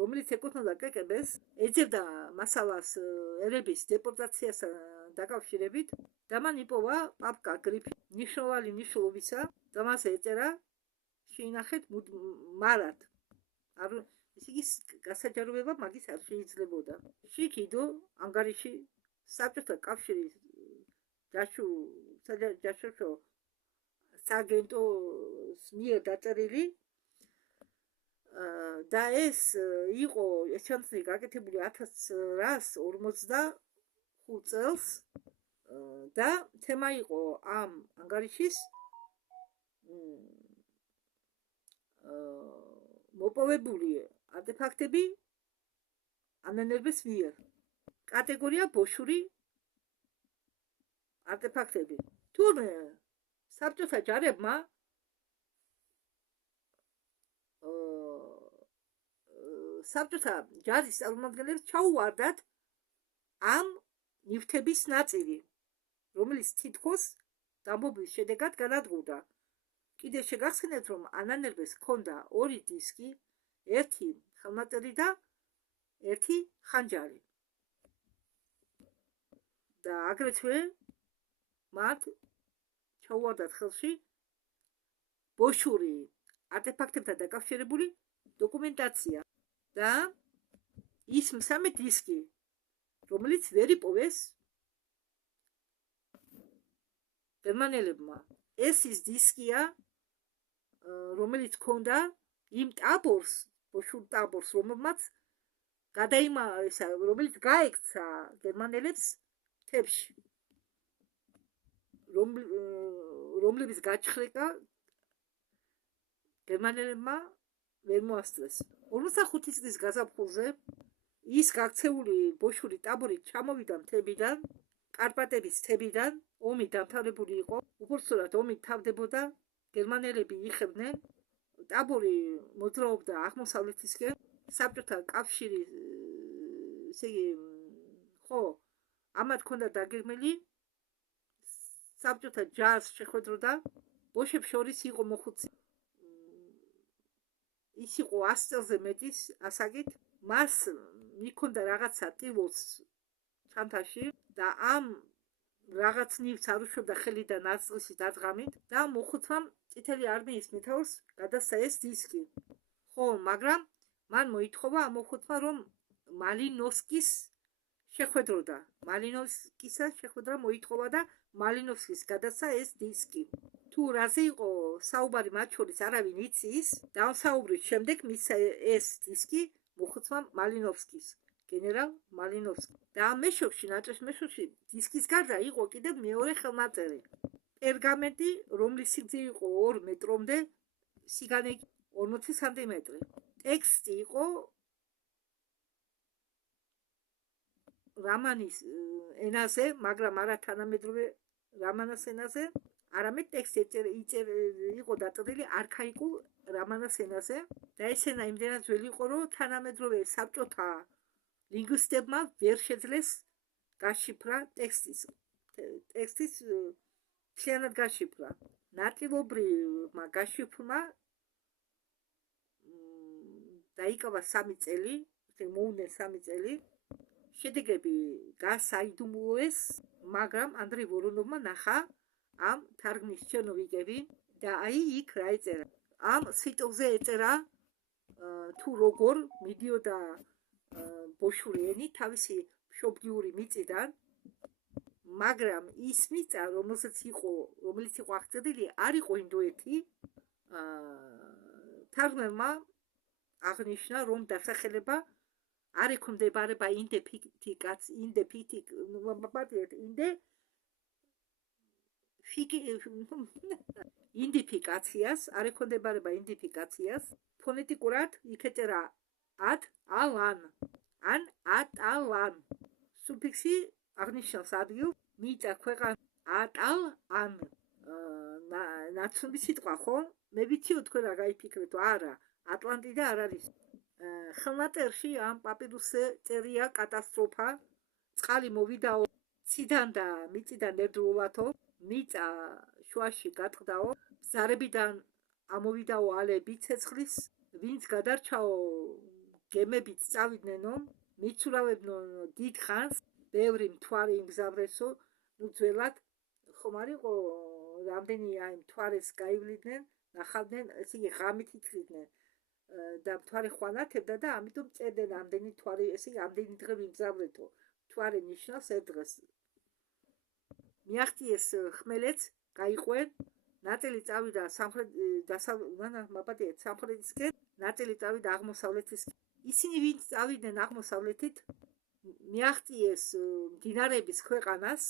რომელიც ეკუთვნოდა კგბ-ს, ეძებდა მასალას ერების დეპორტაციასთან დაკავშირებით და მან იპოვა პაპკა გრიფი მნიშვნელოვანი მნიშვნელობისა და მას ეწერა შეინახეთ მარად. არ ისე ის გასაჯაროება მაგის არ შეიძლებოდა. შიქიდო ანგარიში საბჭოთა კავშირის ჯაშუშო სააგენტოს მიერ დაწერილი და ეს იყო ეს ჩანაწერი გაკეთებული 1945 წელს და თემა იყო ამ ანგარიშის მოპოვებული არტეფაქტები ანანერბეს მიერ. კატეგორია ბოშური არტეფაქტები. თურმე საბჭოთა ჯარებმა საბჭოთა ჯარის წარმომადგენლებს ჩაუვარდათ ამ ნივთების ნაწილი, რომელიც თითქოს დამბობის შედეგად განადგურდა. კიდევ შეგახსენებთ, რომ ანანერბეს ჰქონდა 2 დისკი, ერთი ხელნაწერი და ერთი ხანჯალი. და აგრეთვე მათ ჩაუვარდათ ხელში ბოშური არტეფაქტებთან დაკავშირებული დოკუმენტაცია და ის მესამე დისკი, რომელიც ვერ იპოვეს გერმანელებმა. ეს ის დისკია, რომელიც ჰქონდა იმ ტაბორს, ბოშურ ტაბორს, რომელიც გაექცა გერმანელებს მთებში, რომლების გაჩხრეკა გერმანელებმა ვერ მოასწრეს. 45 წლის გაზაფხულზე ის გაქცეული ბოშური ტაბორი ჩამოვიდა მთებიდან, კარპატების მთებიდან, ომი დამთავრებული იყო, უპირისპირდად ომი თავდებოდა, გერმანელები იხებდნენ, ტაბორი მოძრაობდა აღმოსავლეთისკენ, საბჭოთა კავშირი, ესე იგი, ხო, ამათ ჰქონდა დაგეგმილი საბჭოთა ჯარს შეხვედროდა, ბოშებს შორის იყო მოხუცი. ის იყო 100 წელზე მეტის ასაკით, მას მიქონდა რაღაცა ტილოს ჩანთაში და ამ რაღაც ნივთს არ უშვებდა ხელიდან ნაწყისის დაწღამით და მოხუცმა წითელი არმიის მეთაურს გადასცა ეს დისკი. ხო, მაგრამ მან მოითხოვა ამ მოხუცმა, რომ მალინოვსკის შეხვედროდა. მალინოვსკისა შეხვედრა მოითხოვა და მალინოვსკის გადასცა ეს დისკი. თუ რაზე იყო საუბარი მათ შორის არავინ იცის, დამსაუბრის შემდეგ მისცა ეს დისკი მოხუცმა მალინოვსკის, გენერალ მალინოვსკი. და ამ მეშვეში, ნაწრის მეშვეში დისკის გარდა იყო კიდევ მეორე ხელნაწერი. პერგამენტი, რომლის სიგრძე იყო 2 მეტრამდე, სიგანე 40 სანტიმეტრი. ტექსტი იყო რამანის ენაზე, მაგრამ არა თანამედროვე რამანას ენაზე, არამედ ტექსტი იყო დაწერილი არქაიკულ რამანას ენაზე და ეს ენა იმდენად ძველი იყო, რომ თანამედროვე საბჭოთა ლინგვისტებმა ვერ შეძლეს გაშიფრა ტექსტის მთლიანად გაშიფრა. ნაწილობრივმა გაშიფრმა დაიკავა 3 წელი, მოუნდენ 3 წელი. შედეგები გასაიდუმლოეს, მაგრამ ანდრეი ვორონოვმა ნახა ამ თარგმნის ჩერნოვიკები და აი იქ რა ეწერა. ამ სიტყვზე ეწერა თუ როგორ მიდიოდა ბოშური ენი თავისი მშობლიური მიწიდან, მაგრამ ის მიწა, რომელიც იყო აღწერილი, არ იყო ინდოეთი. თარგმნელმა აღნიშნა, რომ დასახელება არ ექვემდებარება იდენტიფიკაციას, არ ექვემდებარება იდენტიფიკაციას, ფონეტიკურად იქ ეწერა ატალან, ან ატალან. სუფიქსი აღნიშნავს ადგილს, მიწა, ქვეყანა, ატალან. ნაცნობი სიტყვა, ხო? მე ვიციო თქვენ რა გაიფიქრეთ, არა, ატლანტიდა არ არის. ხელნაწერში ამ პაპირუსზე წერია კატასტროფა, წყალი მოვიდაო ციდან და მიწიდან ნერდულათო, მიწა შუაში გატყდაო, ბზარებიდან ამოვიდაო ალები ცეცხლის, ვინც გადარჩაო გემებით წავიდნენო, მიცურავებნო დიდ ხანს, ბევრი მთვარი იმგზავრესო, ნუ ძველად ხომ არ იყო რამდენი აი მთვარეს გაივლიდნენ, ნახავდნენ, ესე იგი ღამით ითვლიდნენ და მთვარე ხვანათებდა და ამიტომ წერდნენ ამდენი მთვარე, ესე იგი ამდენი დღე ვიმგზავრეთო. მთვარე ნიშნავს ერთ დღეს. მიაღწიეს ხმელეთს, გაიყვენ, ნაწილი წავიდა სამხრეთისკენ, ნაწილი წავიდა აღმოსავლეთისკენ. ისინი ვინც წავიდნენ აღმოსავლეთით, მიაღწიეს მდინარეების ქვეყანას,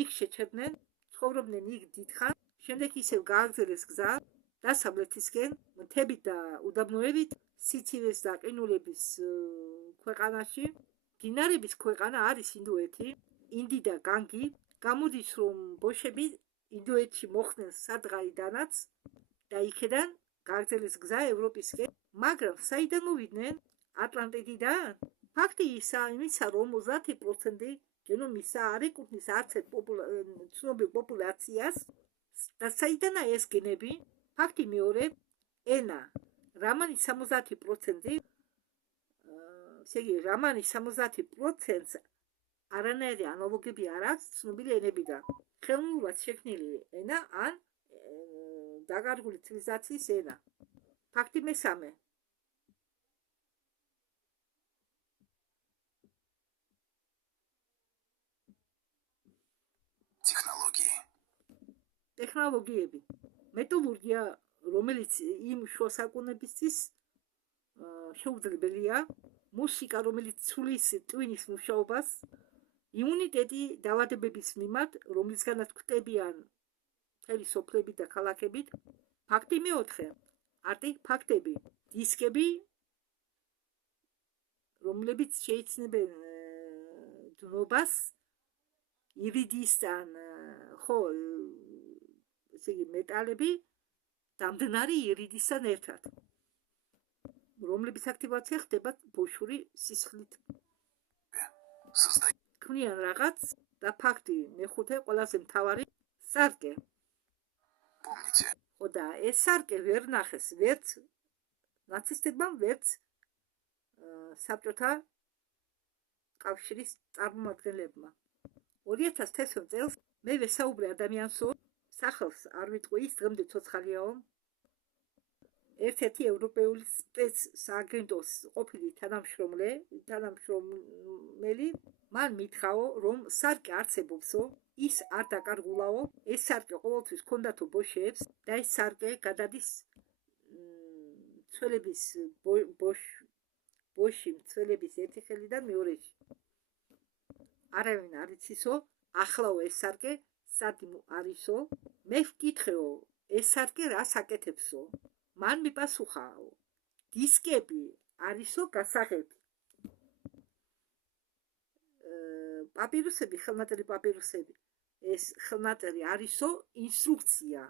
იქ შეჩერდნენ, ცხოვრობდნენ იქ დიდხანს, შემდეგ ისევ გააგრძელეს გზა დასავლეთისკენ, მთებით და უდაბნოებით, სიცივეს და ყინულების ქვეყანაში. მდინარეების ქვეყანა არის ინდოეთი, ინდი და განგი. გამოდის, რომ ბოშები ინდოეთში მოხვდნენ სადღაიდანაც და იქედან გააგრძელეს გზა ევროპისკენ, მაგრამ საიდან მოვიდნენ? ატლანტიდიდან? ფაქტი იმისა, რომ 30% გენომისა არ ეკუთვნის არც ერთ ცნობილ პოპულაციას და საიდანაა ეს გენები? ფაქტი მეორე, ენა. რამანის 70%, ესე იგი, რამანის 70%-ს არანაირი ანალოგები არ აქვს ცნობილი ენებიდან. ხელოვნურად შექმნილი ენა ან დაკარგული ცივილიზაციის ენა. ფაქტი მესამე. ტექნოლოგიები. მეტალურგია, რომელიც იმ შუა საუკუნეებისთვის შეუძლებელია, მუსიკა, რომელიც ცვლის ტვინის მუშაობას, იმუნიტეტი დაავადებების მიმართ, რომლისგანაც გვტებიან მთელი სოფლები და ქალაქებით. ფაქტი მეოთხე. არტეფაქტები, დისკები, რომლებიც შეიცნებენ დნობას ირიდისთან, ხო, ესე იგი მეტალები დამდნარი ირიდისთან ერთად, რომლების აქტივაცია ხდება ბოშური სისხლით. ქმნიან რაღაც და ფაქტი მეხუთე ყველაზე მთავარი სარკე. ხო და ეს სარკე ვერ ნახეს ვერც ნაცისტებმა, ვერც საბჭოთა კავშირის წარმომადგენლებმა. 2011 წელს მე ვესაუბრე ადამიანსო, სახელს არ ვიტყვი, ის დღემდე ცოცხალიაო. ერთ-ერთი ევროპული სპეცსააგენტოს ყოფილი თანამშრომელი მან მითხრაო, რომ სარკე არსებობსო, ის არ დაკარგულაო, ეს სარკე ყოველთვის ჰქონდათო ბოშებს და ეს სარკე გადადის მცველების ბოში მცველების ერთი ხელიდან მეორეში. არავინ არ იცისო, ახლაო ეს სარკე სად არისო. მე ვკითხეო, ეს სარკე რას აკეთებსო? მან მიპასუხაო, დისკები არისო გასაღები. პაპირუსები, ხელნაწერი პაპირუსები. ეს ხელნაწერი არისო ინსტრუქცია.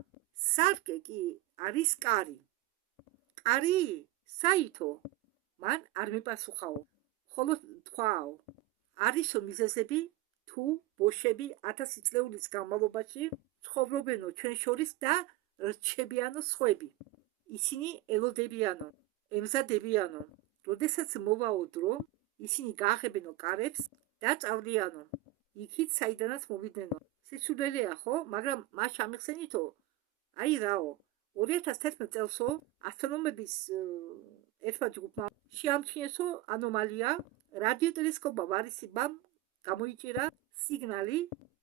სარკე კი არის კარი. კარი? საითო? მან არ მიპასუხაო. ხოლო თქვაო, არისო მიზეზები თუ ბოშები 1000 წლეულის განმავლობაში ცხოვრობენო ჩვენ შორის და რჩებიანო სხვები. ისინი ელოდებიანო, ემზადებიანო. როდესაც მოვაო დრო, ისინი გააღებენო კარებს და წავლიანო. იქით საიდანაც მოვიდნენო. სიცოცხლეა ხო, მაგრამ მას ამიხსენითო. აი რაო, 2011 წელსო ასტრონომების ერთმა ჯგუფმა შეამჩნიესო ანომალია, რადიოტელესკოპმა ვარისიბამ გამოიჭირა სიგნალი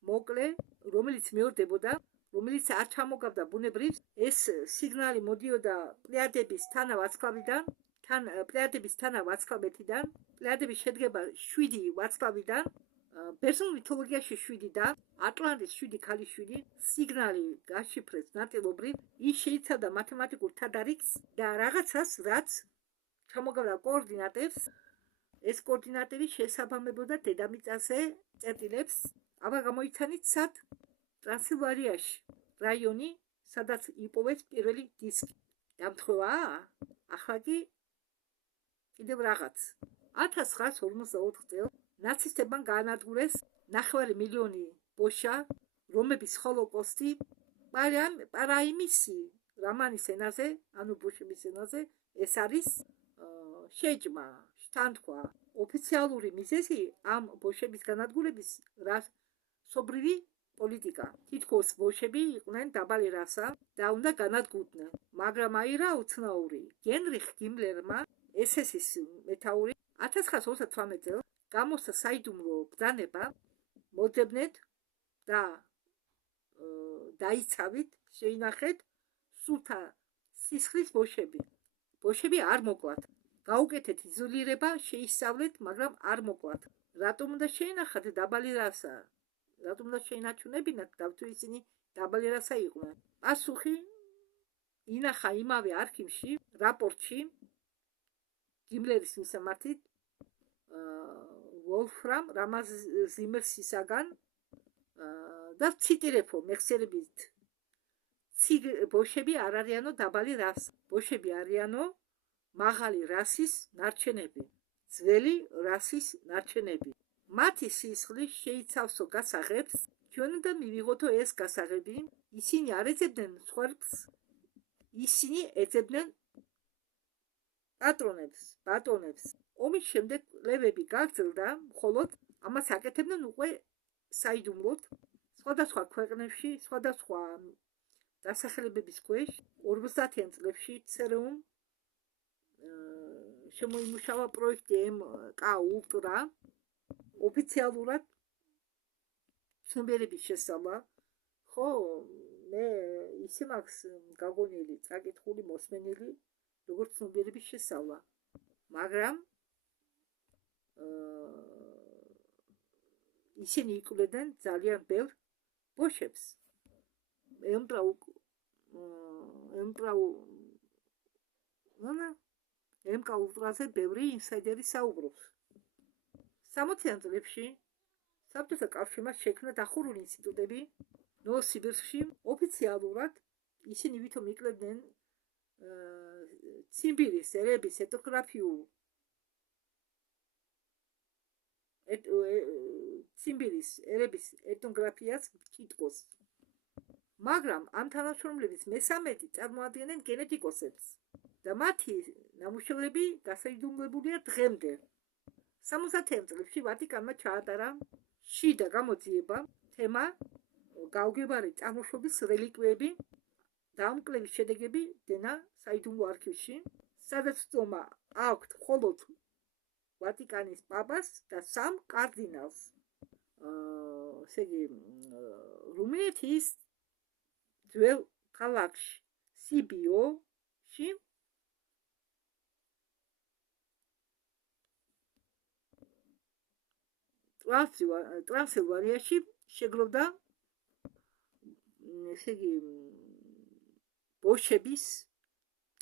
მოკლე, რომელიც მეორდებოდა, რომელიც არ ჩამოგავდა ბუნებრივს. ეს სიგნალი მოდიოდა პლეიადების თანავარსკვლავიდან, პლეიადების თანავარსკვლავეთიდან. პლეიადები შედგება 7 ვარსკვლავიდან, ბერძნულ მითოლოგიაში 7 და ატლანტის 7 ქალიშვილი. სიგნალი გაშიფრეს ნაწილობრივ, ის შეიცავდა მათემატიკურ თადარიგს და რაღაცას, რაც ჩამოგავდა კოორდინატებს. ეს კოორდინატები შეესაბამებოდა დედამიწაზე წერტილებს. აბა გამოიცანით სად? ტრანსილვანიაში, რაიონი, სადაც იპოვეს პირველი დისკი. დამთხოვაა? ახლა კი კიდევ რაღაც. 1944 წელს ნაცისტებმა გაანადგურეს 9 მილიონი ბოშა, რომების ჰოლოკოსტი პარაიმისი რამანის ენაზე, ანუ ბოშების ენაზე, ეს არის შეჭმა, შთანთქვა. ოფიციალური მიზეზი ამ ბოშების განადგურების რასობრივი პოლიტიკა. თითქოს ბოშები იყვნენ დაბალი რასა და უნდა განადგურდნენ. მაგრამ აი რა უცნაური. გენრიხ ჰიმლერმა SS-ის მეთაური 1938 წელს გამოსცა საიდუმლო ბრძანება მოძებნეთ და დაიცავით, შეინახეთ სულთა სისხლის ბოშები. ბოშები არ მოკლათ. გაუკეთეთ იზოლირება, შეისწავლეთ, მაგრამ არ მოკლათ. რატომ უნდა შეინახათ დაბალი რასა? რატომ უნდა შეინარჩუნებინათ და თუ ისინი დაბალი რასა იყვნენ? პასუხი ინახა იმავე არქივში, რაპორტში ჰიმლერის მისამართით ვოლფრამ რამაზიმერსისაგან და ციტირებო მეხსიერებით ბოშები არ არიანო დაბალი რას. ბოშები არიანო მაღალი რასის ნარჩენები, ძველი რასის ნარჩენები. მათი სისხლი შეიცავსო გასაღებს, ჩვენ უნდა მივიღოთო ეს გასაღები. ისინი არ ეძებდნენ სხვებს, ისინი ეძებდნენ ბატონებს. ომის შემდეგ კვლევები გაგრძელდა, მხოლოდ ამას აკეთებდნენ უკვე საიდუმლოდ სხვადასხვა ქვეყნებში, სხვადასხვა დასახელებების ქვეშ 50-იან წლებში ЦРУ-მ შემოიმუშავა პროექტი MK Ultra ოფიციალურად ცნობიერების შესწავლა. ხო, მე ისე მაქვს გაგონილი, წაკითხული, მოსმენილი, როგორც ცნობიერების შესწავლა. მაგრამ ისინი იკვლევდნენ ძალიან ბევრ ბოშებს. MK Ultra-ზე ბევრი ინსაიდერი საუბრობს. 60-იან წლებში საბჭოთა კავშირმა შექმნა დახურული ინსტიტუტები ნოვოსიბირსკში. ოფიციალურად ისინი ვითომ იკვლევდნენ ციმბირის ერების ციმბირის ერების ეთნოგრაფიას თითქოს. მაგრამ ამ თანამშრომლების მესამედი წარმოადგენენ გენეტიკოსებს და მათი ნამუშევრები გასაიდუმლოებულია დღემდე. 60-იან წლებში ვატიკანმა ჩაატარა შიდა გამოძიება თემა გაუგებარი წარმოშობის რელიკვიები და ამ კვლევის შედეგები დენა საიდუმლო არქივში, სადაც ცნობა აქვთ მხოლოდ ვატიკანის პაპას და 3 კარდინალს. ესე იგი, რუმინეთის ძველ ქალაქში სიბიოში ტრანსილვანიაში შეგროვდა ესე იგი ბოშების,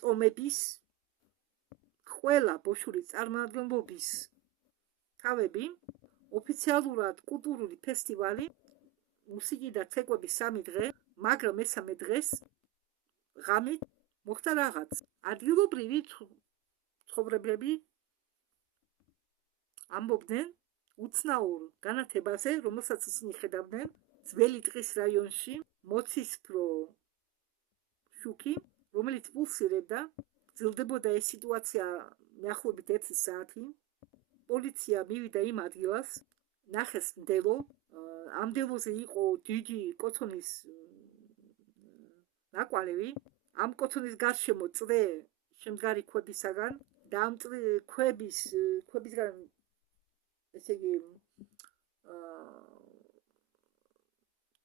ტომების, ყველა ბოშური წარმომადგენლობის თავები. ოფიციალურად კულტურული ფესტივალი, მუსიკი და ცეკვების 3 დღე, მაგრამ მესამე დღეს ღამით მოხდა რაღაც. ადგილობრივი ცხოვრებები ამბობდნენ უცნაურ განათებაზე, რომელსაც ისინი ხედავდნენ ძველი ტყის რაიონში, მოცისფრო შუქი, რომელიც პულსირებდა. გრძელდებოდა ეს სიტუაცია მიახლოებით 1 საათი. პოლიცია მივიდა იმ ადგილას, ნახეს მდელო. ამ მდელოზე იყო დიდი კოცონის ნაკვალევი. ამ კოცონის გარშემო წრე შემდგარი ქვებისაგან და ამ ქვებისგან ესე იგი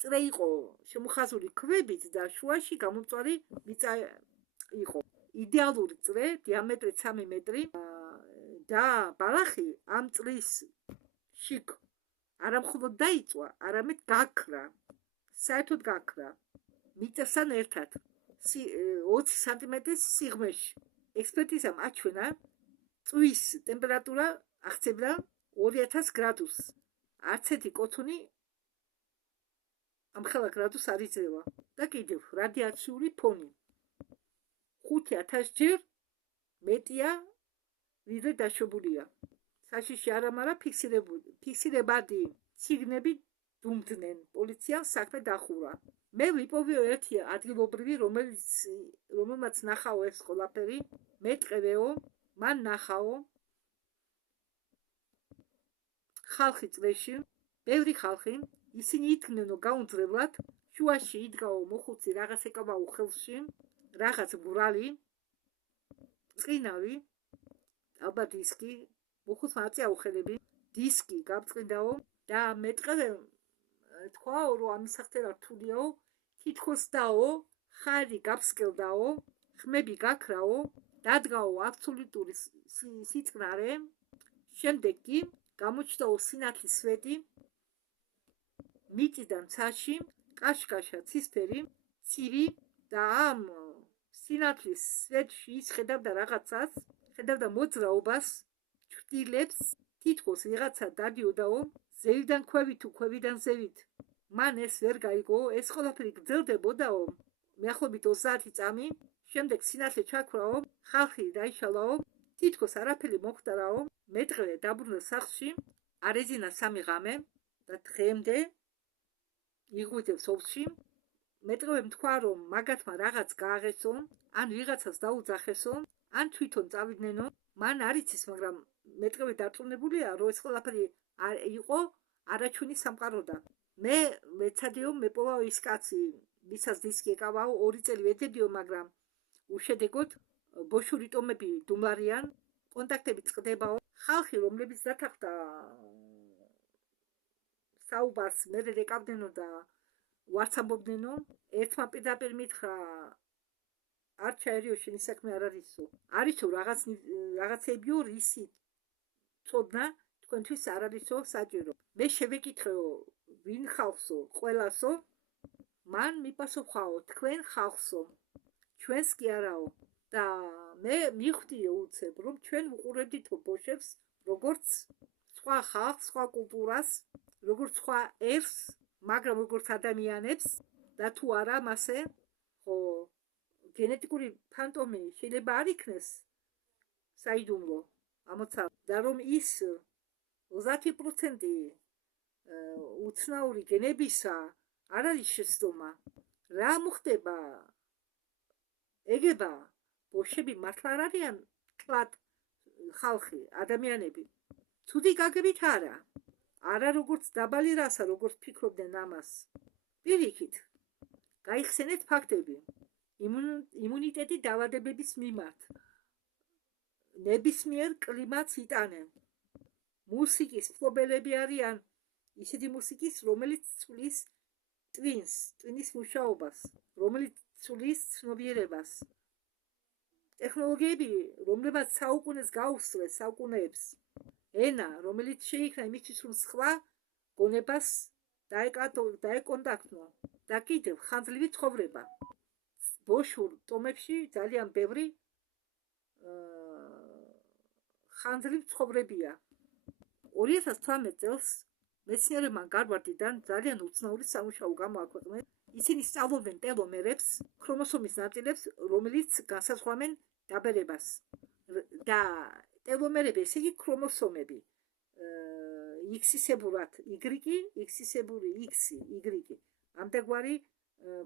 წრე იყო შემოხაზული ქვებით და შუაში გამომწვარი მიწა იყო. იდეალური წრე, დიამეტრით 3 მეტრი და ბალახი ამ წრის შიგ არა მხოლოდ დაიწვა, არამედ გაქრა. საერთოდ გაქრა. მიწასთან ერთად 20 სანტიმეტრის სიღრმეში. ექსპერტიზამ აჩვენა წვის ტემპერატურა აღწევდა 2000 გრადუსს. არც ერთი კოცონი ამ ხელა გრადუსს არ იძლევა. და კიდევ რადიაციული ფონი 5000 ჯერ მეტია ვიდრე დაშვებულია. საშიში არამარა ფიქსირებადი ციგნები დუმდნენ. პოლიციამ საქმე დახურა. მე ვიპოვე ერთი ადგილობრივი, რომელმაც ნახაო ეს ყველაფერი, მე ტყევეო, მან ნახაო ხალხი წრეში, ბევრი ხალხი, ისინი იდგნენ გაუნძრებლად, შუაში იდგაო მოხუცი რაღაც ეკავაო ხელში, რაღაც ბრალი, წინავი, ალბათ დისკი, მოხუცმა აწიაო ხელები, დისკი გავწყინდაო და მეტყევე თქვაო რომ ამის სახთე რთულიაო, თითქოს დაო, ხარი გაფსკელდაო, ხმები გაქრაო, დადგაო აბსოლუტური სიწყნარე, შემდეგ კი გამოჩნდაო სინათლის სვეტი, მიწიდან ცაში, კაშკაშა ცისფერი, ცივი და ამ სინათლის სვეტში ის ხედავდა რაღაცას, ხედავდა მოძრაობას, ჩრდილებს, თითქოს ვიღაცა დადიოდაო, ზევიდან ქვევით თუ ქვევიდან ზევით. მან ეს ვერ გაიგო, ეს ყველაფერი გრძელდებოდაო, მეახლობით 30 წამი, შემდეგ სინათლე ჩაქრაო, ხალხი დაიშალაო, თითქოს არაფერი მოხდარაო, მეტყევე დაბრუნდა სახლში, არეძინა 3 ღამე და დღემდე იღუძებს ოფში. მეტყევემ თქვა რომ მაგათმა რაღაც გააღესო, ან ვიღაცას დაუძახესო, ან თვითონ წავიდნენ. მან არ იცის, მაგრამ მეტყევე დარწმუნებულია რომ ეს ყველაფერი იყო არაჩვენი სამყაროდან. მე მეცადიო მეპოვაო ის კაცი, ვისაც დისკი ეკავაო, 2 წელი ვეძებდიო, მაგრამ უშედეგოდ ბოშური ტომები დუმარიან, კონტაქტები წყდებაო. ხალხი რომლებიც დათანხმდა საუბარს მე ეკავდნენო და ვარცაბობდნენო, ერთმა პირდაპირ მითხრა არ ჩაერიო შენი საქმე არ არისო. არისო რაღაცებიო რისი ცოდნა თქვენთვის არ არისო საჭირო. მე შევეკითხეო ვინ ხალხსო, ყველასო, მან მიპასუხაო თქვენ ხალხსო, ჩვენს კი არაო. და მე მივხვდიო უცებ რომ ჩვენ ვუყურებდითო ბოშებს, როგორც სხვა ხალხს, სხვა კულტურას, როგორც სხვა ერს, მაგრამ როგორც ადამიანებს და თუ არა მასე, ხო გენეტიკური ფანტომი შეიძლება არ იქნეს საიდუმლო ამოცავ და რომ ის 30% უცნაური გენებისა არ არის შეცდომა. რა მოხდება? ეგება ბოშები მართლა არ არიან თლად ხალხი, ადამიანები. ცუდი გაგებით არა. არა როგორც დაბალი რასა, როგორც ფიქრობდნენ ამას. პირიქით, გაიხსენეთ ფაქტები. იმუნიტეტი დაავადებების მიმართ. ნებისმიერ კლიმატს იტანენ. მუსიკის მფლობელები არიან ისეთი მუსიკის, რომელიც ცვლის ტვინის მუშაობას, რომელიც ცვლის ცნობიერებას. ტექნოლოგიები, რომლებაც საუკუნეს გაუსწრეს საუკუნეებს. ენა, რომელიც შეიქმნა იმისთვის, რომ სხვა გონებას დაეკონტაქტნო და კიდევ ხანძლივი ცხოვრება. ბოშურ ტომებში ძალიან ბევრი ხანძლივ ცხოვრებია. 2018 წელს მეცნიერებმა გარვარდიდან ძალიან უცნაური სამუშაო გამოაქვეყნეს. ისინი სწავლობდნენ ტელომერებს, ქრომოსომის ნაწილებს, რომელიც განსაზღვრავენ დაბერებას. და ტელომერები, ესე იგი ქრომოსომები, X-ისებურად Y, X-ისებური X, Y. ამდაგვარი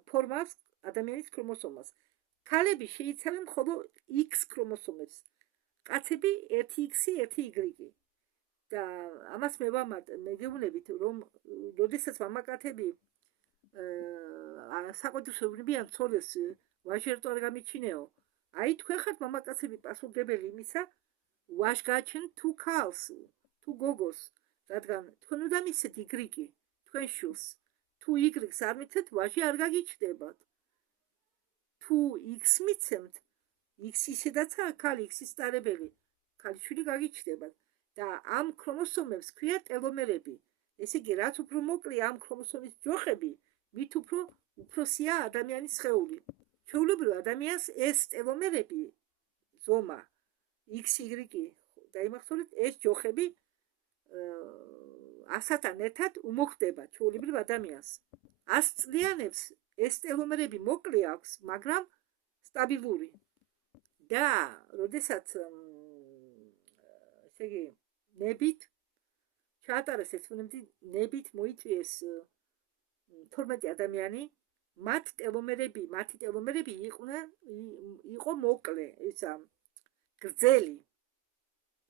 ფორმავს ადამიანის ქრომოსომას. ქალები შეიცავენ მხოლოდ X ქრომოსომებს. კაცები 1X, 1Y. და ამას მე ვამატ, მეგეუბნებით, რომ როდესაც მამაკაცები საყვედურს ეუბნებიან ცოლებს, ვაჟი ერთო არ გამიჩინეო. აი თქვენ ხართ მამაკაცები პასუხისმგებელი იმისა, ვაჟ გააჩენთ თუ ქალს, თუ გოგოს, რადგან თქვენ უნდა მისცეთ Y, თქვენ შვილს. თუ Y-ს არ მიცეთ, ვაჟი არ გაგიჩნდებათ. თუ X მიცემთ, X ისედაცაა ქალი, X-ის ტარებელი, ქალიშვილი გაგიჩნდებათ. და ამ ქრომოსომებს ქვია ტელომერები. ესე იგი, რაც უფრო მოკლეა ამ ქრომოსომის ჯოხები, მით უფრო უფროსია ადამიანის სხეული. ჩვეულებრივ ადამიანს ეს ტელომერები ზომა XY დაიმახსოვრეთ, ეს ჯოხები 100-თან ერთად უმოხდება ჩვეულებრივ ადამიანს. 100 წლიანებს ეს ტელომერები მოკლე აქვს, მაგრამ სტაბილური. და როდესაც ესე იგი ნებით ჩაატარეს ექსპერიმენტი, ნებით მოიწვიეს 12 ადამიანი, მათი ტელომერები იყო მოკლე, ისა გრძელი,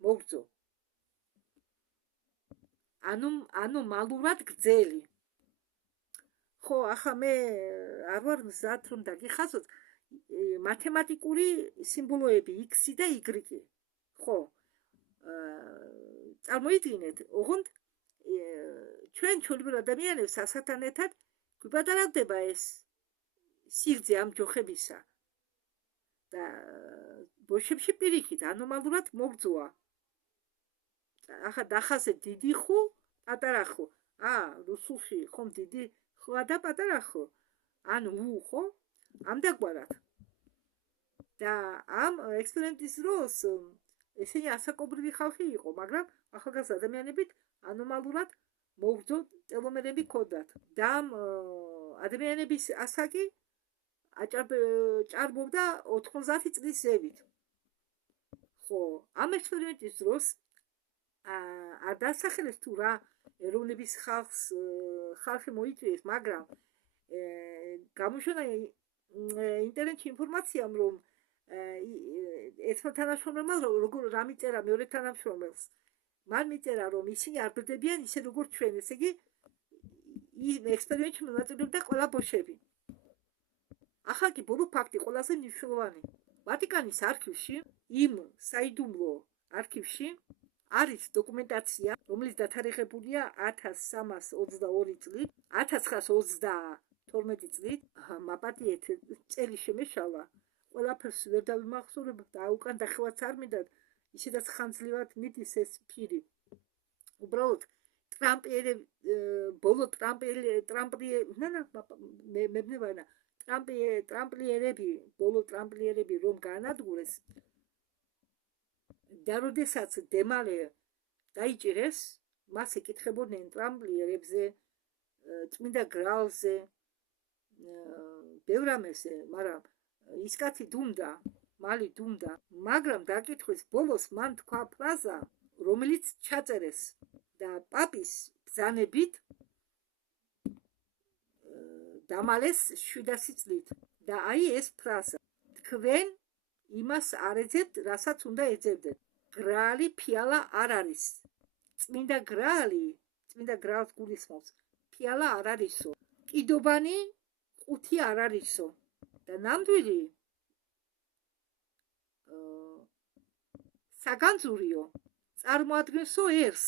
მოგრძო. ანუ მალურად გრძელი. ხო, ახლა მე არ ვარ მზად რომ დაგიხაზოთ მათემატიკური სიმბოლოები x და y. ხო, წარმოიდგინეთ, ოღონდ ჩვენ ჩვეულებრივ ადამიანებს ასაკთან ერთად გვიპატარავდება ეს სიგრძე ამ ჯოხებისა და ბოშებში პირიქით ანომალურად მოგწოა. ახლა დახაზე დიდი ხუ, პატარა ხუ. რუსულში ხომ დიდი ხვა და პატარა ხუ. ანუ ხო? ამდაგვარად. და ამ ექსპერიმენტის დროს ესენი ასაკობრივი ხალხი იყო, მაგრამ ახალგაზრდა ადამიანებით ანომალურად მოგრძო ტელომერები ჰქონდათ. და ამ ადამიანების ასაკი ჭარბობდა 90 წლის ზევით. ხო, ამ ექსპერიმენტის დროს არ დასახელეს თუ რა ეროვნების ხალხი მოიწვიეს, მაგრამ გამოჩვენა ინტერნეტში ინფორმაციამ, რომ ერთმა თანამშრომელმა რა მიწერა მეორე თანამშრომელს. მან მიწერა, რომ ისინი არ ბრდებიან ისე როგორც ჩვენ, ესე იგი იმ ექსპერიმენტში მონაწილეობდა ყველა ბოშები. ახლა კი ბოლო ფაქტი ყველაზე მნიშვნელოვანი. ვატიკანის არქივში, იმ საიდუმლო არქივში არის დოკუმენტაცია, რომელიც დათარიღებულია 1322 წლით, 1932 წლით. მაპატიეთ წელი შემეშალა, ყველაფერს ვერ დავიმახსოვრებ და უკან დახევაც არ მინდა, ისედაც ხანძლივად მიდის ეს ფირი. უბრალოდ ბოლო ტრამპლიერები რომ განადგურეს და როდესაც დემალე დაიჭირეს, მას ეკითხებოდნენ ტრამპლიერებზე, წმინდა გრალზე, ბევრ ამაზე, მაგრამ ის კაცი დუმდა, მალი დუმდა, მაგრამ დაკითხვის ბოლოს მან თქვა ფრაზა, რომელიც ჩაწერეს და პაპის ბრძანებით დამალეს 700 წლით. და აი ეს ფრაზა, თქვენ იმას არ ეძებთ, რასაც უნდა ეძებდეთ. გრალი ფიალა არ არის. წმინდა გრალს გულისხმობს. ფიალა არ არისო. კიდობანი ყუთი არ არისო. და ნამდვილი საგანძურიო წარმოადგენსო ერს.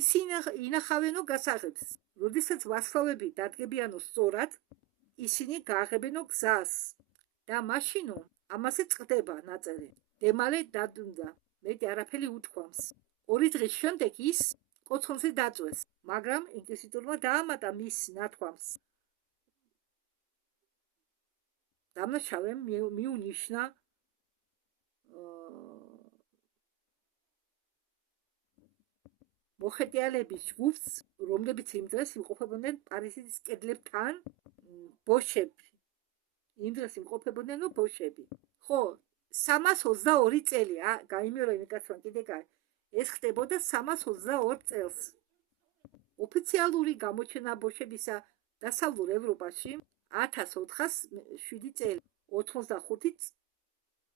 ისინი ინახავენო გასაღებს. როდესაც ვარსკვლავები დადგებიანო სწორად, ისინი გააღებენო გზას და მაშინო ამაზე წყდება ნაწერი. დემალე დადუნდა, მეტი არაფერი უთქვამს. 2 დღის შემდეგ ის კოცხონზე დაწვეს, მაგრამ ინკვიზიტორმა დაამატა მის ნათქვამს. დამნაშავემ მიუნიშნა მოხეტიალების ჯგუფს, რომლებიც იმ დღეს იმყოფებოდნენ პარიზის კედლებთან, ბოშები. იმ დღეს იმყოფებოდნენ ბოშები. ხო, 322 წელი, გაიმეორა იმიკაცვან კიდე კაი. ეს ხდებოდა 322 წელს. ოფიციალური გამოჩენა ბოშებისა დასავლურ ევროპაში 1407 წელი, 85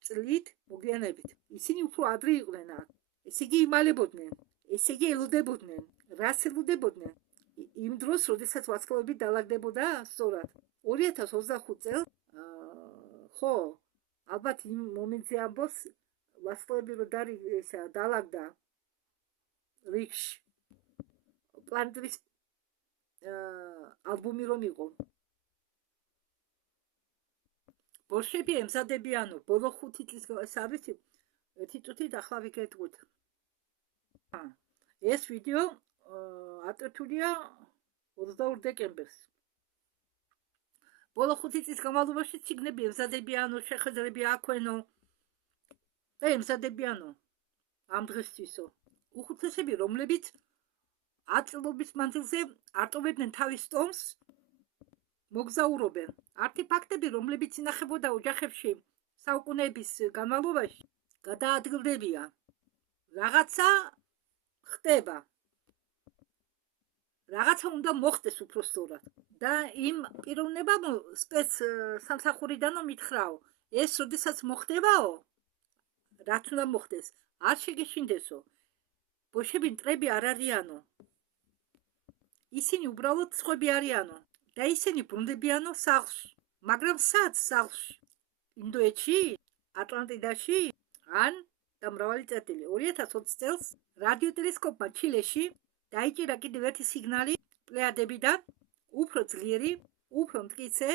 წლით მოგვიანებით. ისინი უფრო ადრე იყვნენ აქ. ესე იგი იმალებოდნენ, ესე იგი ელოდებოდნენ, რას ელოდებოდნენ? იმ დროს, როდესაც ვარსკვლავები დალაგდებოდა სწორად. 2025 წელს, ხო, ალბათ იმ მომენტზე ამბობს, ვარსკვლავები რო დალაგდა რიგში. პლანეტების ალბომი რომ იყო. ბოშები ემზადებიანო, ბოლო 5 წლის სავიცი, 1 წუთით ახლა ვიგეთყვით. ეს ვიდეო ატვირთულია 22 დეკემბერს. ბოლო 5 წლის განმავლობაში ციგნები ემზადებიანო, შეხვედრები აქვენო და ემზადებიანო ამ დღესთვისო. უხუცესები, რომლებიც 10 წლების მანძილზე არტოვებდნენ თავის ტომს, მოგზაურობენ. არტეფაქტები, რომლებიც ინახებოდა ოჯახებში საუკუნეების განმავლობაში, გადაადგილდებიან. რაღაცა ხდება. რაღაცა უნდა მოხდეს უფრო სწორად. და იმ პიროვნებამ სპეც სამსახურიდანო მითხრაო, ეს როდესაც მოხდებაო, რაც უნდა მოხდეს, არ შეგეშინდესო. ბოშები მტრები არ არიანო. ისინი უბრალოდ სხვები არიანო და ისინი ბრუნდებიანო სახლში. მაგრამ სად სახლში? ინდოეთში? ატლანტიდაში? ან და მრავალი წერტილი. 2020 წელს რადიოტელესკოპმა ჩილეში დაიჭირა კიდევ ერთი სიგნალი პლეადებიდან, უფრო ძლიერი, უფრო მტკიცე,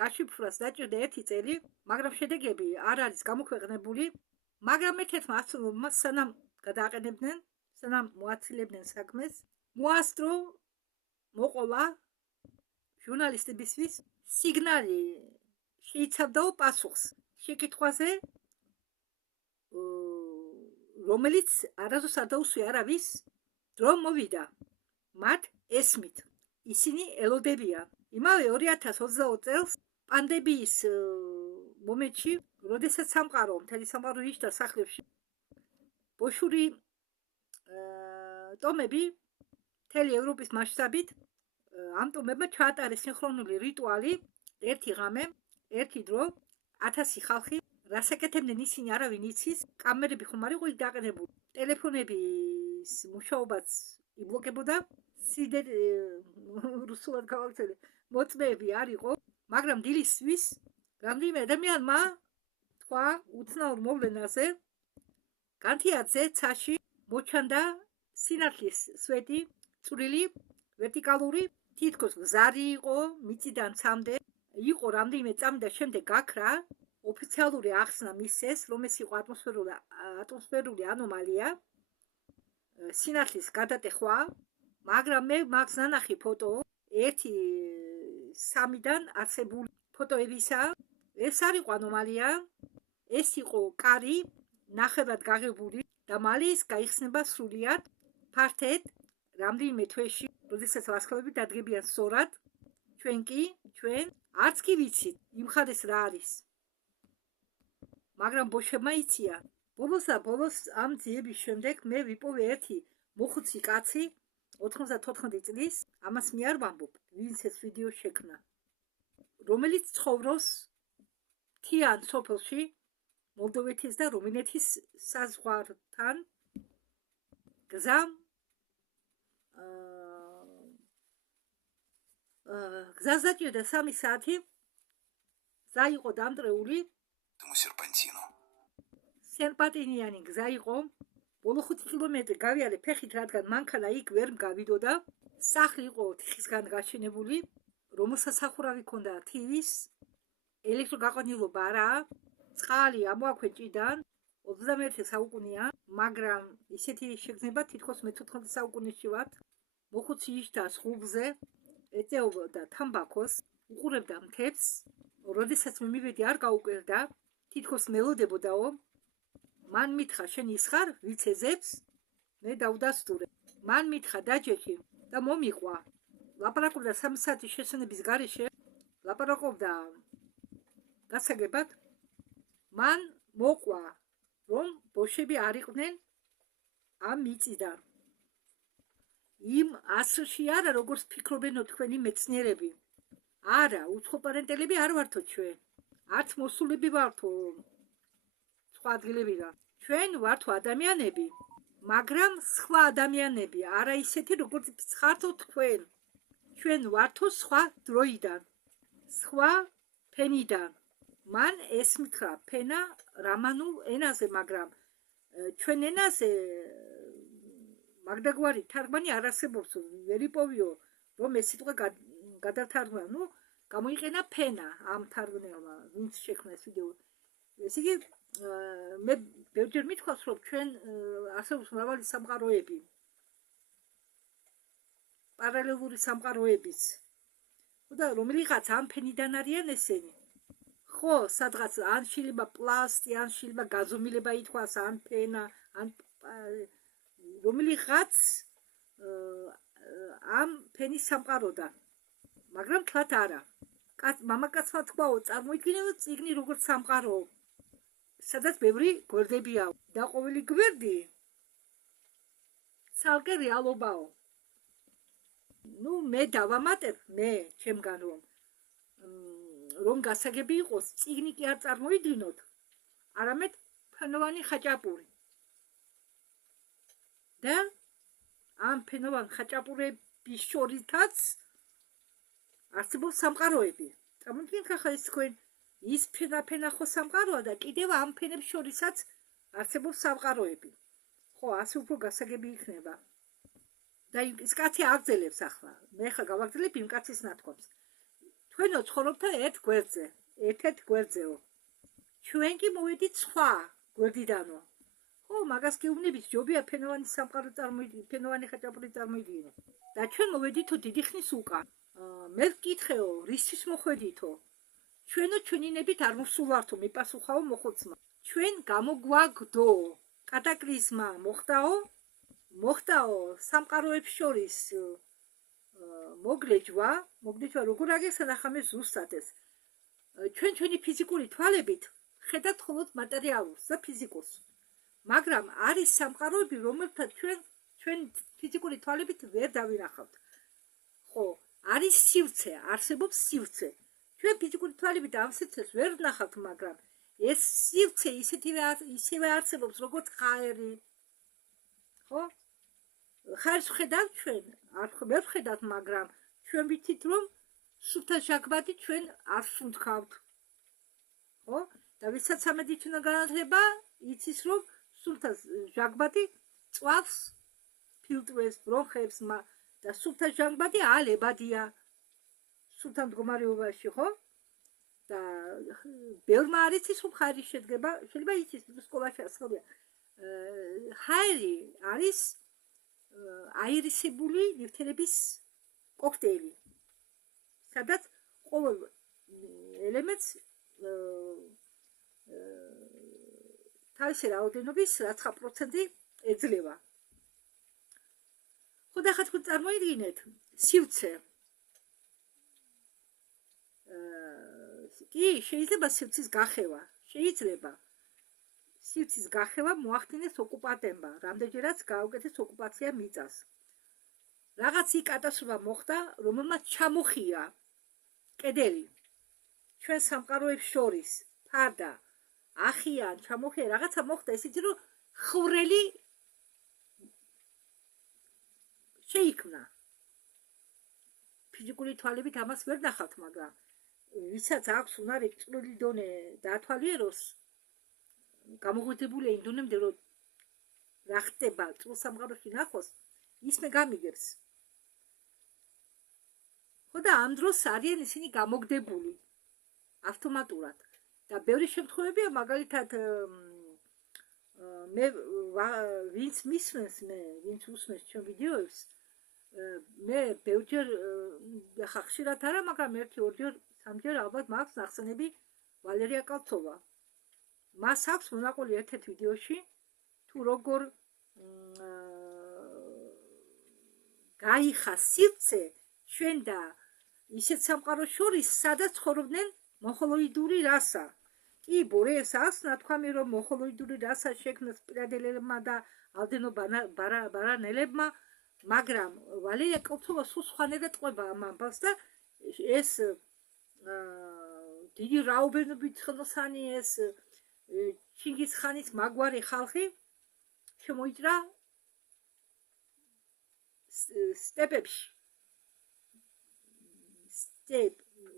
გაშიფრვას დაჭირდა 1 წელი, მაგრამ შედეგები არ არის გამოქვეყნებული. მაგრამ ერთ-ერთმა ასტრონომმა სანამ გადააყენებდნენ, სანამ მოაცილებდნენ საქმეს, მოასწრო მოყოლა ჟურნალისტებისთვის სიგნალი შეიცავდაო პასუხს შეკითხვაზე, რომელიც არასდროს არ დაუსვია არავის, რომ მოვიდა. მათ ესმით, ისინი ელოდებიან. იმავე 2020 წელს პანდემიის მომენტში, როდესაც სამყარო, მთელი სამყარო იჯდა სახლებში, ბოშური ტომები მთელი ევროპის მასშტაბით ამ ტომებმა ჩაატარეს სინქრონული რიტუალი, ერთი ღამე, ერთი დრო, 1000 ხალხი, რას ეკეთებდნენ ისინი არავინ იცის, კამერები ხომ არ იყო იქ დაყენებული, ტელეფონების მუშაობაც იბლოკებოდა, რუსულად გავაკეთე, მოწმეები არ იყო, მაგრამ დილისთვის რამდენიმე ადამიანმა თქვა უცნაურ მოვლენაზე, განთიადზე ცაში მოჩანდა სინათლის სვეტი, წვრილი, ვერტიკალური, თითქოს მზარი იყო, მიწიდან ცამდე, იყო რამდენიმე წამი და შემდეგ გაქრა, ოფიციალური ახსნა მისცეს, რომ ეს იყო ატმოსფერული ანომალია, სინათლის გადატეხვა, მაგრამ მე მაქვს ნანახი ფოტო, 1-3-დან არსებული ფოტოებისა, ეს არ იყო ანომალია, ეს იყო კარი, ნახევრად გაღებული და მალე ის გაიხსნება სრულიად, ფართედ, რამდენიმე თვეში, როდესაც ვარსკვლავები დადგებიან სწორად, ჩვენ არც კი ვიცით იმ ხარეს რა არის. მაგრამ ბოშებმა იციან. ბოლოს ამ ძიების შემდეგ მე ვიპოვე ერთი მოხუცი კაცი, 94 წლის, ამას მე არ ვამბობ, ვინც ეს ვიდეო შექმნა, რომელიც ცხოვრობს მთიან სოფელში, მოლდოვეთის და რუმინეთის საზღვართან გზას დაჭირდა 3 საათი, გზა იყო დამტრეული, სერპანტინიანი გზა იყო, ბოლო 5 კილომეტრი გავიარე ფეხით, რადგან მანქანა იქ ვერ გავიდოდა, სახლი იყო თიხისგან გაშენებული, რომელსაც სახურავი ჰქონდა თივის, ელექტროგაყვანილობა არაა, წყალი ამოაქვე ჭიდან, 21 საუკუნეა, მაგრამ ისეთი შეგრძნება თითქოს მე-14 საუკუნეში ვართ. მოხუცი იჯდა სხულზე, ეწეოდა თამბაქოს, უყურებდა მთებს, როდესაც მე მივედი არ გაუკვირდა, თითქოს მელოდებოდაო, მან მითხრა შენ ის ხარ, ვიც ეძებს, მე დავდასტურე. მან მითხრა დაჯექი და მომიყვა. ლაპარაკობდა 3 საათის შესვენების გარეშე, ლაპარაკობდა გასაგებად, მან მოყვა, რომ ბოშები არ იყვნენ ამ მიწიდან. იმ ასრში არა, როგორც ფიქრობენო თქვენი მეცნიერები. არა, უცხოპარენტელები არ ვართო ჩვენ. არც მოსულები ვართო სხვა ადგილებიდან. ჩვენ ვართო ადამიანები, მაგრამ სხვა ადამიანები, არა ისეთი, როგორც ხართო თქვენ. ჩვენ ვართო სხვა დროიდან, სხვა ფენიდან. მან ეს მითხრა ფენა რამანულ ენაზე, მაგრამ ჩვენ ენაზე მაგდაგვარი თარგმანი არ არსებობს, ვერ იპოვიო, რომ ეს სიტყვა გადათარგმნა, ნუ გამოიყენა ფენა ამ თარგმნელმა, ვინც შექმნა ეს ვიდეო. ესე იგი, მე ბევრჯერ მithქვას, რომ ჩვენ არსებობს მრავალი სამყაროები, პარალელური სამყაროებიც. და რომელიღაც ამ ფენიდან არიან ესენი. ხო, სადღაც ან შეიძლება პლასტი, ან შეიძლება გაზომილება ითქვას, ან ფენა, ან რომელიღაც ამ ფენის სამყაროდან. მაგრამ თლათ არა. მამაკაცმა თქვაო, წარმოიდგინე წიგნი როგორც სამყარო, სადაც ბევრი გვერდებია და ყოველი გვერდი ცალკე რეალობაო. ნუ მე დავამატებ, მე ჩემგან რომ გასაგები იყოს, წიგნი კი არ წარმოიდგინოთ, არამედ ფენოვანი ხაჭაპური. და ამ ფენოვან ხაჭაპურების შორითაც არსებობს სამყაროები. Წარმოგიდგენთ ახლა ეს თქვენ ის ფენახო სამყაროა და კიდევ ამ ფენებს შორისაც არსებობს სამყაროები. ხო, ასე უფრო გასაგები იქნება. და ის კაცი აგრძელებს ახლა. მე ხა გავაგრძელებ იმ კაცის ნათქვამს. თქვენო ცხოვრობთ ერთ გვერდზე, ერთ-ერთ გვერდზეო. ჩვენ კი მოვედით სხვა გვერდიდანო. ხო, მაგას გეუბნებით, ჯობია ფენოვანი სამყარო წარმოიდგინო, ფენოვანი ხაჭაპური წარმოიდგინო. და ჩვენ მოვედითო დიდი ხნის უკან. მე ვკითხეო, რისთვის მოხვედითო? ჩვენო ჩვენინებით არ მოსულვართო, მიპასუხაო მოხუცმა. ჩვენ გამოგვაგდო, კატაკლიზმა მოხდაო სამყაროებს შორის მოგლეჯვა, როგორ აგესანახამე ზუსტად ეს. ჩვენი ფიზიკური თვალებით ხედავთ მხოლოდ მატერიალურს და ფიზიკურს. მაგრამ არის სამყაროები, რომელთა ჩვენ ფიზიკური თვალებით ვერ დავინახავთ. ხო, არის სივრცე, არსებობს სივრცე. ჩვენ ფიზიკური თვალებით ამ სივრცეს ვერ ვნახავთ, მაგრამ ეს სივრცე ისევე არსებობს, როგორც ხაერი. ხო? ხაერს ვხედავთ ჩვენ, ვერ ვხედავთ, მაგრამ ჩვენ ვიცით, რომ სუფთა ჟანგბადი ჩვენ არ ვუნთქავთ. ხო? და ვისაც ამედით უნდა განათლება, იცის, რომ სუფთა ჟანგბადი წვავს ფილტვებს, ბრონხებს და სუფთა ჟანგბადი ალებადია სუფთა მდგომარეობაში, ხო? და ბევრმა არ იცის, რომ ხაერი შედგება, შეიძლება იცის, სკოლაში ასწავლია. ხაერი არის აირისებული ნივთიერების კოქტეილი, სადაც ყოველ ელემენტს თავისი რაოდენობის 9% ეძლევა. ხო, და ხა თქვენ წარმოიდგინეთ, სივრცე. კი, შეიძლება სივრცის გახევა, შეიძლება. სივრცის გახევა მოახდინეს ოკუპანტებმა, რამდენჯერაც გაუკეთეს ოკუპაცია მიწას. რაღაც კატასტროფა მოხდა, რომელმაც ჩამოხია კედელი. ჩვენ სამყაროებს შორის ფარდა, ახიან, ჩამოხია, რაღაცა მოხდა, ისეთი რომ ხრელი შეიქმნა. ფიზიკური თვალებით ამას ვერ ნახავთ, მაგრამ ვისაც აქვს უნარი წვრილი დონე დაათვალიეროს, გამოღვიძებულია იმ დონემდე, რომ რა ხდება წვრილ სამყაროში ნახოს, ის მე გამიგებს. ხო, და ამ დროს არიან ისინი გამოგდებული ავტომატურად. და ბევრი შემთხვევებია, მაგალითად მე ვინც უსმენს ჩვენ ვიდეოებს, მე ბევრჯერ ხა ხშირად არა, მაგრამ 1-2 3-ჯერ ალბათ მაქვს ნახსენები ვალერია კალცოვა. მას აქვს მონაყოლი ერთ-ერთ ვიდეოში, თუ როგორ გაიხა სივრცე ჩვენ და ისეთ სამყაროს შორის, სადაც ცხოვრობდნენ მონღოლოიდური რასა. კი, ბორეს აქვს ნათქვამი, რომ მონღოლოიდური რასა შექმნეს პირადელებმა და ამდენო ბარანელებმა, მაგრამ ვალერია კალცოვა სულ სხვანაირად ყვება ამ ამბავს და ეს დიდი რაობენობით ხელოსანი, ეს ჩინგისხანის მაგვარი ხალხი შემოიჭრა სტეპებში.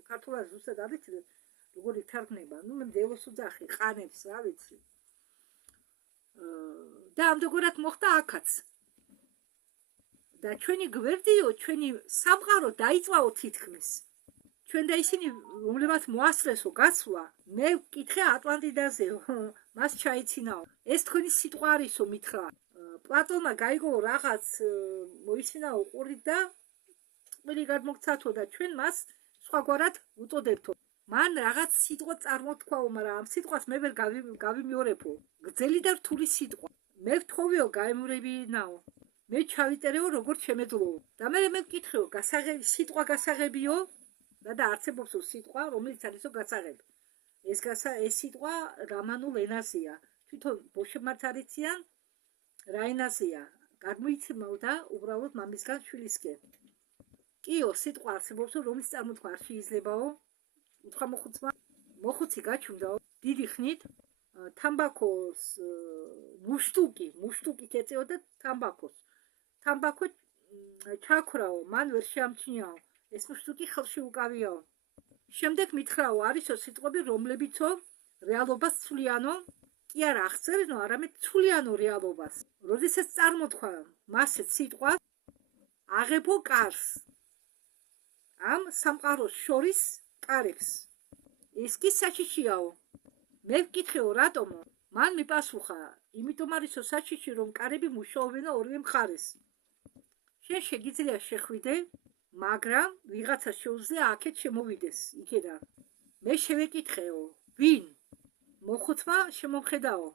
ქართულად ზუსტად არ ვიცი, როგორ ითარგმნება. მე მდელოს უძახი, ყანებს, რა ვიცი. და ამდენად მოხდა აქაც. და ჩვენი გვერდიო, ჩვენი სამყარო დაიწვაო თითქმის. ჩვენ და ისინი, რომლებაც მოასწრესო გაცვლა, მე ვკითხე ატლანტიდაზეო, მას ჩაიცინაო. ეს თქვენი სიტყვა არისო, მითხრა. პლატონმა გაიგო რაღაც, მოისმინაო ყურით და წყვილი გადმოგცათო და ჩვენ მას სხვაგვარად უწოდებთო. მან რაღაც სიტყვა წარმოთქვაო, მაგრამ ამ სიტყვას მე ვერ გავიმეორებო. გრძელი და რთული სიტყვა. მე ვთხოვიო, გაემურებინაო. მე ჩავიწერეო, როგორც შემეძლოო. და მე ვკითხეო, სიტყვა გასაღებიო? და არსებობს სიტყვა, რომელიც არისო გასაღები. ეს სიტყვა რამანულ ენაზეა. თვითონ ბოშებმაც არიციან რა ენაზეა. გამოიცემოდა უბრალოდ მამისგან შვილისკენ. კიო, სიტყვა არსებობს, რომლის წარმოთქმა არ შეიძლებაო. უთხრა მოხუცმა, მოხუცი გაჩუმდაო. დიდი ხნით თამბაქოს მუშტუკით ეწეოდა თამბაქოს. თამბაქო ჩაქრაო, მან ვერ შეამჩნიაო. ეს მუშტუკი ხელში უკავიაო. შემდეგ მითხრაო, არისო სიტყვები, რომლებიცო რეალობას ცვლიანო, კი არა აღწერენო, არამედ ცვლიანო რეალობას. როდესაც წარმოთქვა მასე სიტყვა აღებო კარს ამ სამყაროს შორის კარებს. ეს კი საჩიჩიაო. მე ვკითხეო, რატომო? მან მიპასუხა, იმიტომ არისო საჩიჩი, რომ კარები მუშაობენ ორივე მხარეს. შენ შეგიძლია შეხვიდე, მაგრამ ვიღაცა შეუძლია აქეთ შემოვიდეს იქედან. მე შევეკითხეო, ვინ? მოხუცმა შემომხედაო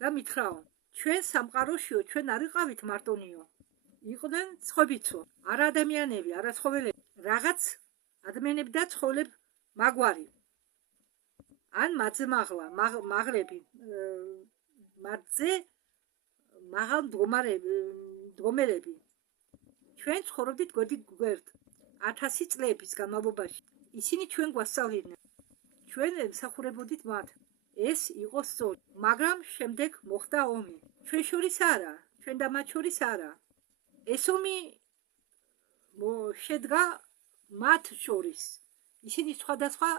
და მითხრაო, ჩვენ სამყაროშიო, ჩვენ არ ვიყავით მარტონიო. იყვნენ ცხოვებიცო, არა ადამიანები, არა ცხოველები, რაღაც ადამიანები და ცხოველები მაგვარი. ან მათზე მაღლები, მათზე მაღალ მდგომარები. ჩვენ ცხოვრობდით გვერდ 1000 წლების განმავლობაში. ისინი ჩვენ გვასწავლიდნენ. ჩვენ ემსახურებოდით მათ. ეს იყო სწორი, მაგრამ შემდეგ მოხდა ომი. ჩვენ შორის არა, ჩვენ და მათ შორის არა. ეს ომი შედგა მათ შორის. ისინი სხვადასხვა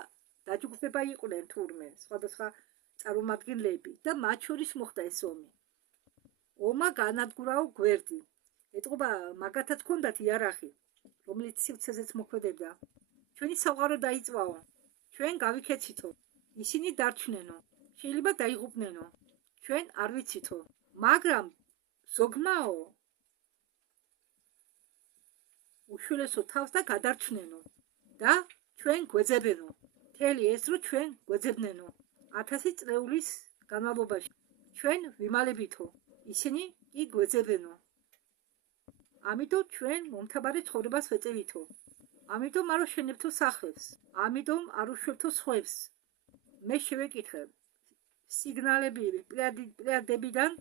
დაჯგუფება იყვნენ თურმე, სხვადასხვა წარმომადგენლები და მათ შორის მოხდა ეს ომი. ომმა განადგურაო გვერდი. ეტყობა მაგათაც ჰქონდათ იარაღი, რომელიც სივრცეზეც მოქმედებდა. ჩვენი სამყარო დაიწვაო. ჩვენ გავიქეცითო. ისინი დარჩნენო. შეიძლება დაიღუპნენო. ჩვენ არ ვიცითო. მაგრამ ზოგმაო უშვილესო თავს და გადარჩნენო და ჩვენ გვეძებენო. მთელი ეს დრო ჩვენ გვეძებნენო. 1000 წლეულის განმავლობაში ჩვენ ვიმალებითო. ისინი კი გვეძებენო. ამიტომ ჩვენ მომთაბარე ცხოვრებას ვეწევითო. ამიტომ არ ვშენებთო სახლებს. ამიტომ არ ვშვებთო სხვებს. მე შევეკითხე სიგნალები პლეიადებიდან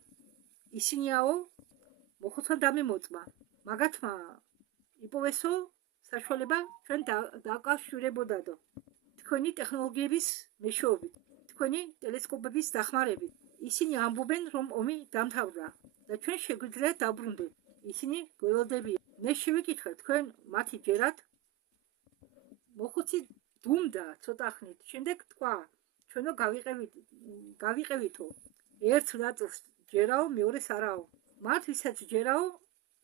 ისინიაო მოხუცმა დამემოწმა. მაგათმა იპოვესო საშუალება ჩვენ დაკავშირებოდადო. თქვენი ტექნოლოგიების მეშვეობით, თქვენი ტელესკოპების დახმარებით. ისინი ამბობენ, რომ ომი დამთავრდა და ჩვენ შეგვიძლია დაბრუნდეთ. ისინი გველოდებიან. მე შევეკითხე, თქვენ მათი ჯერათ? მოხუცი დუმდა ცოტა ხნით. შემდეგ თქვა, ჩვენო გავიყევითო. ერთ ნაწილს ჯერაო, მეორეს არაო. მათ ვისაც ჯერაო,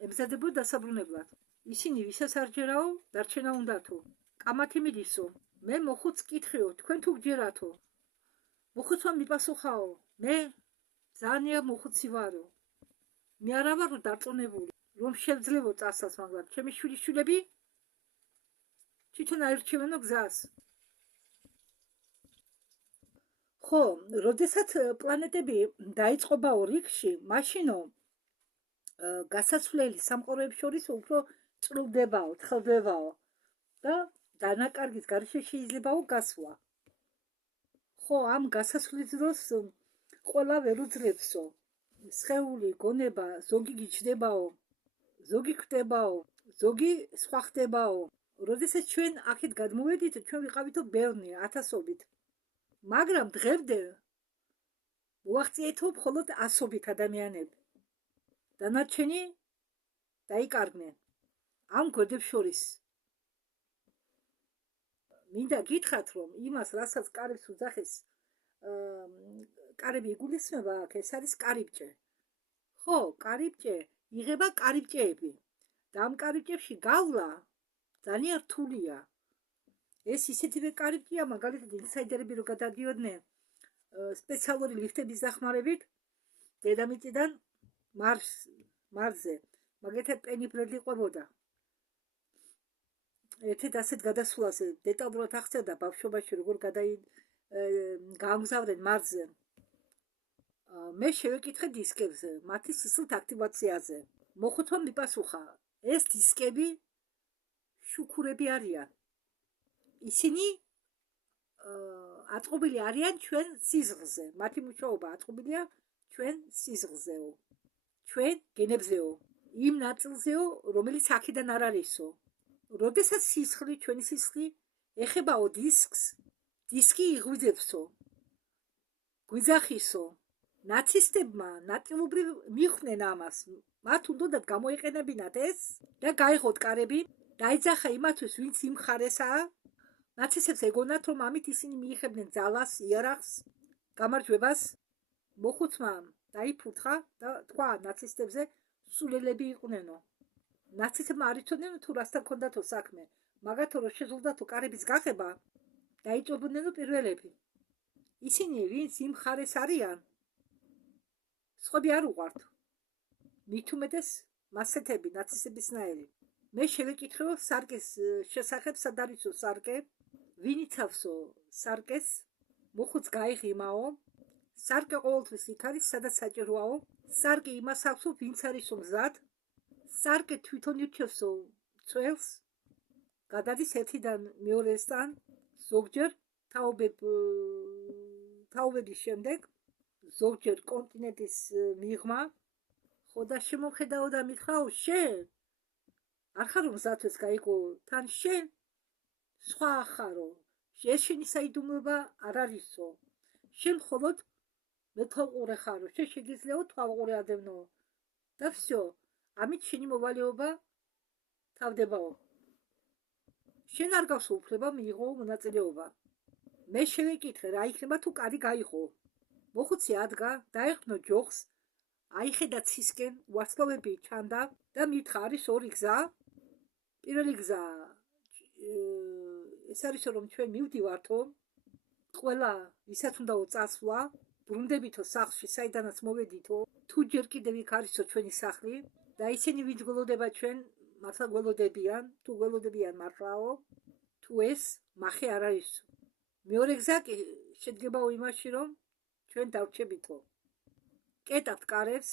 ემზადებოდ დასაბრუნებლად. ისინი ვისაც არ ჯერაო, დარჩენა უნდათო. კამათი მიდისო. მე მოხუცს კითხეო, თქვენ თუ გჯერათო? მოხუცმა მიპასუხაო, მე ძალიან მოხუცი ვარო. მე არა ვარო დარწმუნებული, რომ შევძლებო წასვლას, მაგრამ ჩემი შვილიშვილები თვითონ აირჩევენო გზას. ხო, როდესაც პლანეტები დაიწყობაო რიგში, მაშინო გასაცვლელი სამყაროებს შორის უფრო ჭრილდებაო, თხელდებაო და დანაკარგის გარეშე შეიძლებაო გასვლა. ხო, ამ გასასვლის დროს ყველა ვერ უძლებსო. სხეული, გონება, ზოგი გიჩნდებაო, ზოგი ხვდებაო, ზოგი სხვა ხდებაო. როდესაც ჩვენ აქეთ გადმოვედით, ჩვენ ვიყავითო ბევრნი, ათასობით. მაგრამ დღემდე მოაღწიეთო მხოლოდ 100-ობით ადამიანები. დანარჩენი დაიკარგნენ ამ გვერდებს შორის. მინდა გითხრათ, რომ იმას, რასაც კარებს უძახეს, კარები იგულისხმება აქ, ეს არის კარიბჭე. ხო, კარიბჭე, იღება კარიბჭეები. და ამ კარიბჭებში გავლა ძალიან რთულია. ეს ისეთივე კარიბჭეა, მაგალითად ინსაიდერები რო გადადიოდნენ სპეციალური ლიფტების დახმარებით დედამიწიდან მარსზე. მაგალითად პენი ბრედლი ყვებოდა. ერთ ასეთ გადასვლას დეტალურად აღწერდა ბავშვობაში, როგორ გაამგზავრნენ მარსზე. მე შევეკითხე დისკებზე, მათი სისხლით აქტივაციაზე. მოხუცმა მიპასუხა, ეს დისკები შუქურები არიან. ისინი აწყობილი არიან ჩვენ სიზღლზე. მათი მუშაობა აწყობილია ჩვენ სიზღლზეო. ჩვენ გენებზეო. იმ ნაწილზეო, რომელიც აქედან არ არისო. როდესაც სისხლი, ჩვენი სისხლი ეხებაო დისკს, დისკი იღვიძებსო. გვიძახისო. ნაცისტებმა ნაწილობრივ მიხვდნენ ამას. მათ უნდათ გამოეყენებინათ ეს და გაიღოთ კარები დაეძახა იმათთვის, ვინც იმ მხარესაა. ნაცისტებს ეგონათ, რომ ამით ისინი მიიღებდნენ ძალას, იარაღს, გამარჯვებას. მოხუცმა დაიფურთხა და თქვა ნაცისტებზე სულელები იყვნენო. ნაცისტებმა არ იცოდნენ თუ რასთან ჰქონდათო საქმე, მაგათო რომ შეძლოდათო კარების გაღება, დაიწვებოდნენ პირველები. ისინი ვინც იმ მხარეს არიან, სხვები არ უყვართ. მით უმეტეს მასეთები ნაცისტებისნაირი. მე შევეკითხო სარკეს შესახებ, სად არისო სარკე, ვინ იცავსო სარკეს, მოხუც გაიღიმაო. სარკე ყოველთვის იქ არის, სადაც საჭიროაო. სარკე იმას აქვსო, ვინც არისო მზად. სარკე თვითონ ირჩევსო წველს, გადადის ერთიდან მეორესთან, ზოგჯერ თაობების შემდეგ, ზოგჯერ კონტინენტის მიღმა. ხო და შემოხედაო და მითხრაო, შენ არ ხარო მზადვეს გაიგო, თან შენ სხვა ახარო, ეს შენი საიდუმლოება არ არისო, შენ მხოლოდ მეთვალყურე ხარო, შენ შეგიძლიაო თვალყურე ადევნო და всё, ამით შენი მოვალეობა თავდებაო. შენ არ გახსოვ უფლება მიიღო მონაწილეობა. მე შევეკითხე რა იქნება თუ კარი გაიღო. მოხუცი ადგა, დაეხმო ჯოხს, აიხედა ცისკენ, ვარსკვლავები ჩანდა და მითხრა, არის ორი გზა. პირველი გზა ეს არის რომ ჩვენ მივდივართო, ყველა ვისაც უნდაო წასვლა, ბრუნდებითო სახლში, საიდანაც მოვედითო, თუ ჯერ კიდევ იქ არისო ჩვენი სახლი და ისინი ვინც გველოდება ჩვენ, მართლა გველოდებიან, თუ გველოდებიან მართლაო, თუ ეს მახე არ არისო. მეორე გზა კი შედგებაო იმაში, რომ ჩვენ დავრჩებითო. კეტავთ კარებს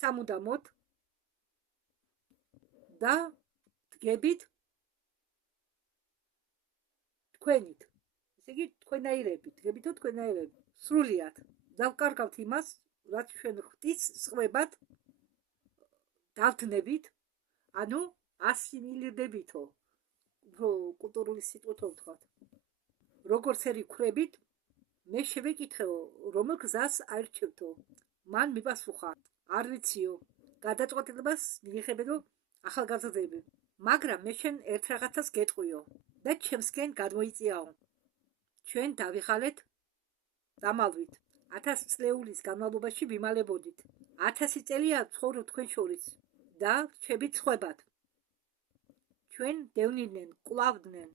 სამუდამოდ და დგებით თქვენით. ესე იგი თქვენაირები, დგებითო თქვენაირები. სრულიად დავკარგავთ იმას, რაც ჩვენ ხვდით სხვებად, დავდნებით, ანუ ასიმილირდებითო. უფრო კულტურული სიტყვით ვთქვათ. როგორც ერი ვქრებით, მე შევეკითხეო, რომელ გზას აირჩევთო. მან მიპასუხა, არ ვიციო, გადაწყვეტილებას მიიღებედო ახალგაზრდები. მაგრამ მე შენ ერთ რაღაცას გეტყვიო და ჩემსკენ გადმოიწიაო. ჩვენ დავიღალეთ დამალვით. 1000 წლეულის განმავლობაში ვიმალებოდით. 1000 წელია ცხოვრობ თქვენ შორის და რჩებით სხვებად. ჩვენ დევნიდნენ, კლავდნენ,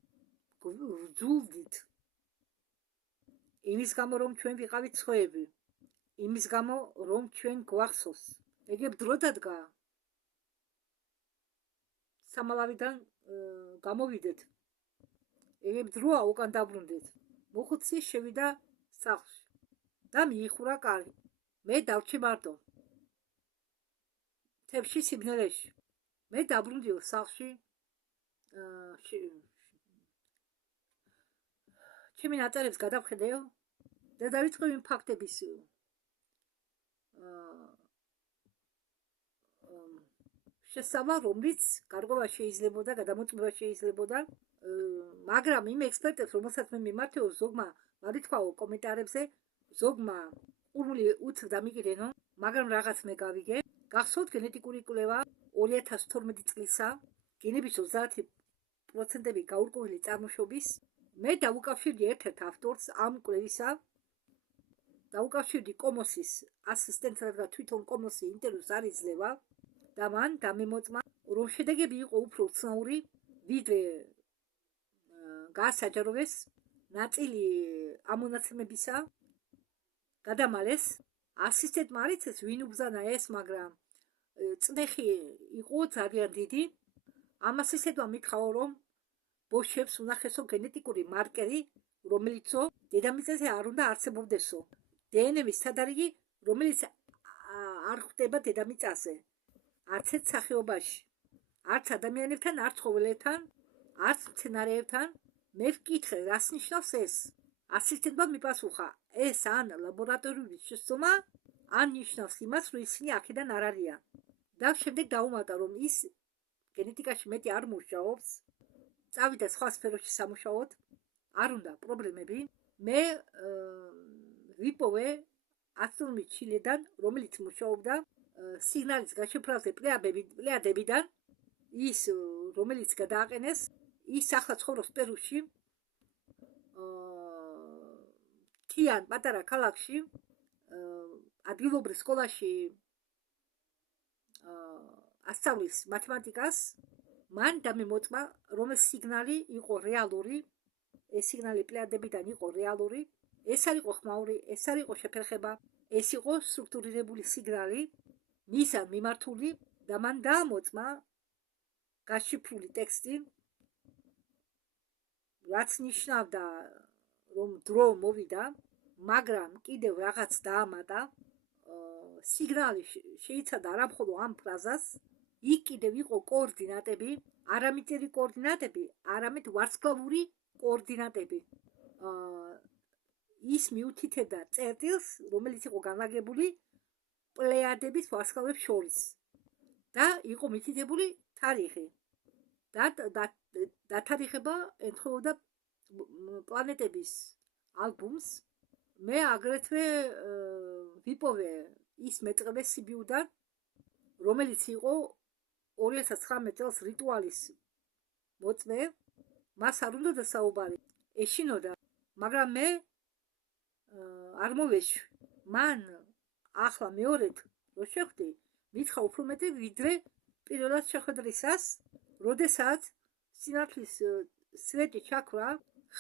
ვძულდით. იმის გამო რომ ჩვენ ვიყავით სხვები, იმის გამო რომ ჩვენ გვახსოვს. ეგებ დრო დადგა სამალავიდან გამოვიდეთ. ეგებ დროა უკან დაბრუნდით. მოხუცი შევიდა სახლში და მიიხურა კარი. მე დავრჩი მარტო. თებში სიბნელეში. მე დაბრუნდიო სახლში. ჩემი ნაწერებს გადავხედეო და დავიწყე იმ ფაქტების შესწავლა, რომლიც გარღვევა შეიძლებოდა, გადამოწმება შეიძლებოდა, მაგრამ იმ ექსპერტებს, რომელსაც მე მიმართეო, ზოგმა მარითქვაო კომენტარებზე, ზოგმა ყურმული უცებ დამიკიდენო, მაგრამ რაღაც მე გავიგე. გახსოვთ გენეტიკური კვლევა 2012 წლისა, გენების 30% გაურკვეველი წარმოშობის. მე დავუკავშირდი ერთ-ერთ ავტორს ამ კვლევისა, დავუკავშირდი კომოსის ასისტენტს, რადგან თვითონ კომოსი ინტერვიუს არ იძლევა და მან დამემოწმა, რომ შედეგები იყო უფრო უცნაური, ვიდრე გაასაჯაროვეს. ნაწილი ამ მონაცემებისა გადამალეს. ასისტენტმა არ იცის ვინ უბრძანა ეს, მაგრამ წნეხი იყო ძალიან დიდი. ამ ასისტენტმა მითხრაო, რომ ბოშებს უნახესო გენეტიკური მარკერი, რომელიცო დედამიწაზე არ უნდა არსებობდესო. დნმ-ის თადარიგი, რომელიც არ ხვდება დედამიწაზე. არც ერთ სახეობაში. არც ადამიანებთან, არც ცხოველებთან, არც მცენარეებთან. მე ვკითხე, რას ნიშნავს ეს? ასისტენტმა მიპასუხა, ეს ან ლაბორატორიული შეცდომა, ან ნიშნავს იმას, რომ ისინი აქედან არ არიან. და შემდეგ დაუმატა, რომ ის გენეტიკაში მეტი არ მუშაობს, წავიდა სხვა სფეროში სამუშაოდ, არ უნდა პრობლემები. მე ვიპოვე ასტრონომი ჩილედან, რომელიც მუშაობდა სიგნალის გაშიფრვაზე პლეადებიდან ის რომელიც გადააყენეს ის ახლა ცხოვრობს პერუში თიან პატარა ქალაქში ადგილობრივ სკოლაში ასწავლის მათემატიკას მან დამემოწმა რომ ეს სიგნალი იყო რეალური ეს სიგნალი პლეადებიდან იყო რეალური ეს არ იყო ხმაური ეს არ იყო შეფერხება ეს იყო სტრუქტურირებული სიგნალი მისგან მიმართული და მან დაამოწმა გაშიფრული ტექსტი რაც ნიშნავდა რომ დრო მოვიდა მაგრამ კიდევ რაღაც დაამატა სიგნალი შეიცადა არა მხოლოდ ამ ფრაზას იქ კიდევ იყო კოორდინატები არამეტრი კოორდინატები არამედ ვარსკვლავური კოორდინატები ის მიუთითებდა წერტილს რომელიც იყო განლაგებული პლეადების ვარსკვლავებს შორის და იყო მითითებული თარიღი დათარიღება ემთხვეოდა პლანეტების ალბომს მე აგრეთვე ვიპოვე ის მეტყველე სიბიუდან რომელიც იყო 2019 წელს რიტუალის მოწმე მას არ უნდა საუბარი ეშინოდა მაგრამ მე არ მოვეშვი მან ახლა მეორედ რო შეხვდი მითხრა უფრო მეტი ვიდრე პირველად შეხვედრისას როდესაც სინათლის სვეტი ჩაქრა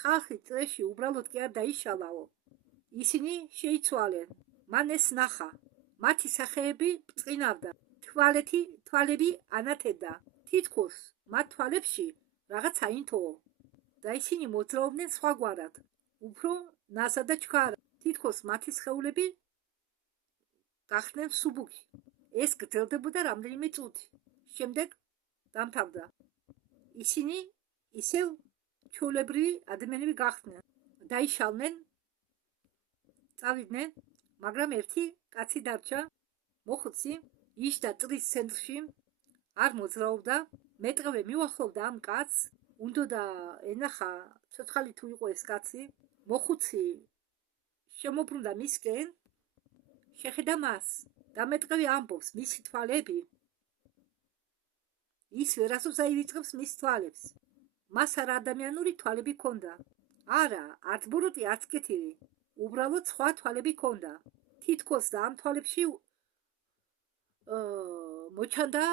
ხალხი წრეში უბრალოდ კი არ დაიშალაო ისინი შეიცვალენ მან ეს ნახა მათი სახეები ბრწყინავდა თვალები ანათებდა თითქოს მათ თვალებში რაღაც აინთოო და ისინი მოძრაობდნენ სხვაგვარად უფრო ნაზად და ჩქარა თითქოს მათი სხეულები გახდნენ სუბუქი ეს გრძელდებოდა რამდენიმე წუთი შემდეგ დამთავრდა ისინი ისევ ჩვეულებრივი ადამიანები გახდნენ დაიშალნენ წავიდნენ მაგრამ ერთი კაცი დარჩა მოხუცი ისდა წრის ცენტრში არ მოძრაობდა მეტყევე მიუახლოვდა ამ კაცს უნდა ენახა ცოცხალი თუ იყო ეს კაცი მოხუცი შემოbrunდა მისკენ შეხედა მას და მეტყევე ამბობს მისი თვალები ის ვერასდროს აივიწყებს მის თვალებს მას არა ადამიანური თვალები ჰქონდა არა არც ბოროტი არც კეთილი უბრალოდ სხვა თვალები ჰქონდა თითქოს და ამ თვალებში მოჩანდა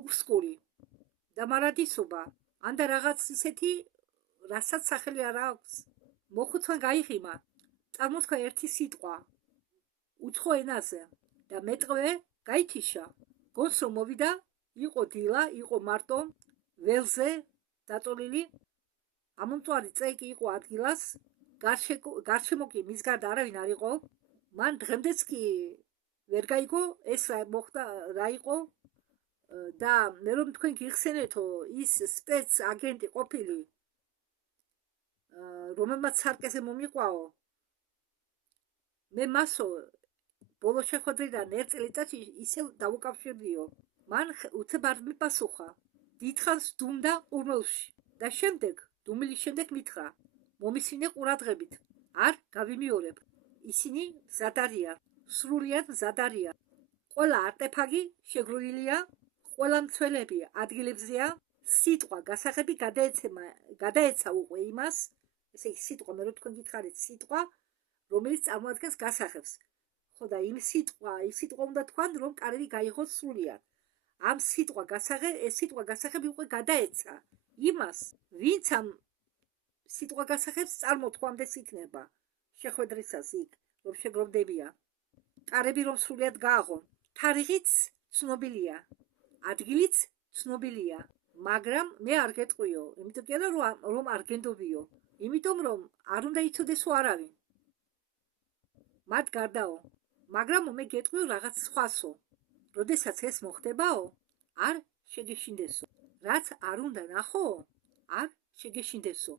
უფსკური და მარადისობა ან და რაღაც ისეთი რასაც სახელი არ აქვს მოხუცმა გაიღიმა წარმოთქვა ერთი სიტყვა უცხო ენაზე და მეტყევე გაითიშა გონს რომ მოვიდა იყო დილა იყო მარტო ველზე დაწოლილი ამომწვარი წეკი იყო ადგილას გარშემო კი მის გარდა არავინ არ იყო მან დღემდეც კი ვერ გაიგო ეს რა მოხდა რა იყო და მე რომ თქვენ გიხსენეთო ის სპეც აგენტი ყოფილი რომელმაც სარკეზე მომიყვაო მე მასო ბოლო შეხვედრიდან ერთ წელიწადში ისევ დავუკავშირდიო მან უცებ არ მიპასუხა დიდხანს დუმდა ყურმელში და შემდეგ დუმილის შემდეგ მითხრა მომისმინე ყურადღებით არ გავიმიორებ ისინი მზად არიან სრულიად მზად არიან ყველა არტეფაქტი შეგროვილია ყველა მცველები ადგილებზეა სიტყვა გასაღები გადაეცა უკვე იმას ესე იგი სიტყვა მე რო თქვენ გითხარით სიტყვა რომელიც წარმოადგენს გასაღებს ხო და იმ სიტყვა უნდა თქვან რომ კარები გაიღოს სრულიად ამ სიტყვა გასაღები უკვე გადაეცა იმას ვინც ამ სიტყვა გასაღებს წარმოთქვამდეს იქნება შეხვედრისას იქ რომ შეგროვდებიან კარები რომ სრულიად გააღონ თარიღიც ცნობილია ადგილიც ცნობილია მაგრამ მე არ გეტყვიო იმიტომ კი არა რომ არ გენდობიო იმიტომ რომ არ უნდა იცოდესო არავინ მათ გარდაო მაგრამ მე გეტყვიო რაღაც სხვასო როდესაც ეს მოხდებაო არ შეგეშინდესო რაც არ უნდა ნახო არ შეგეშინდესო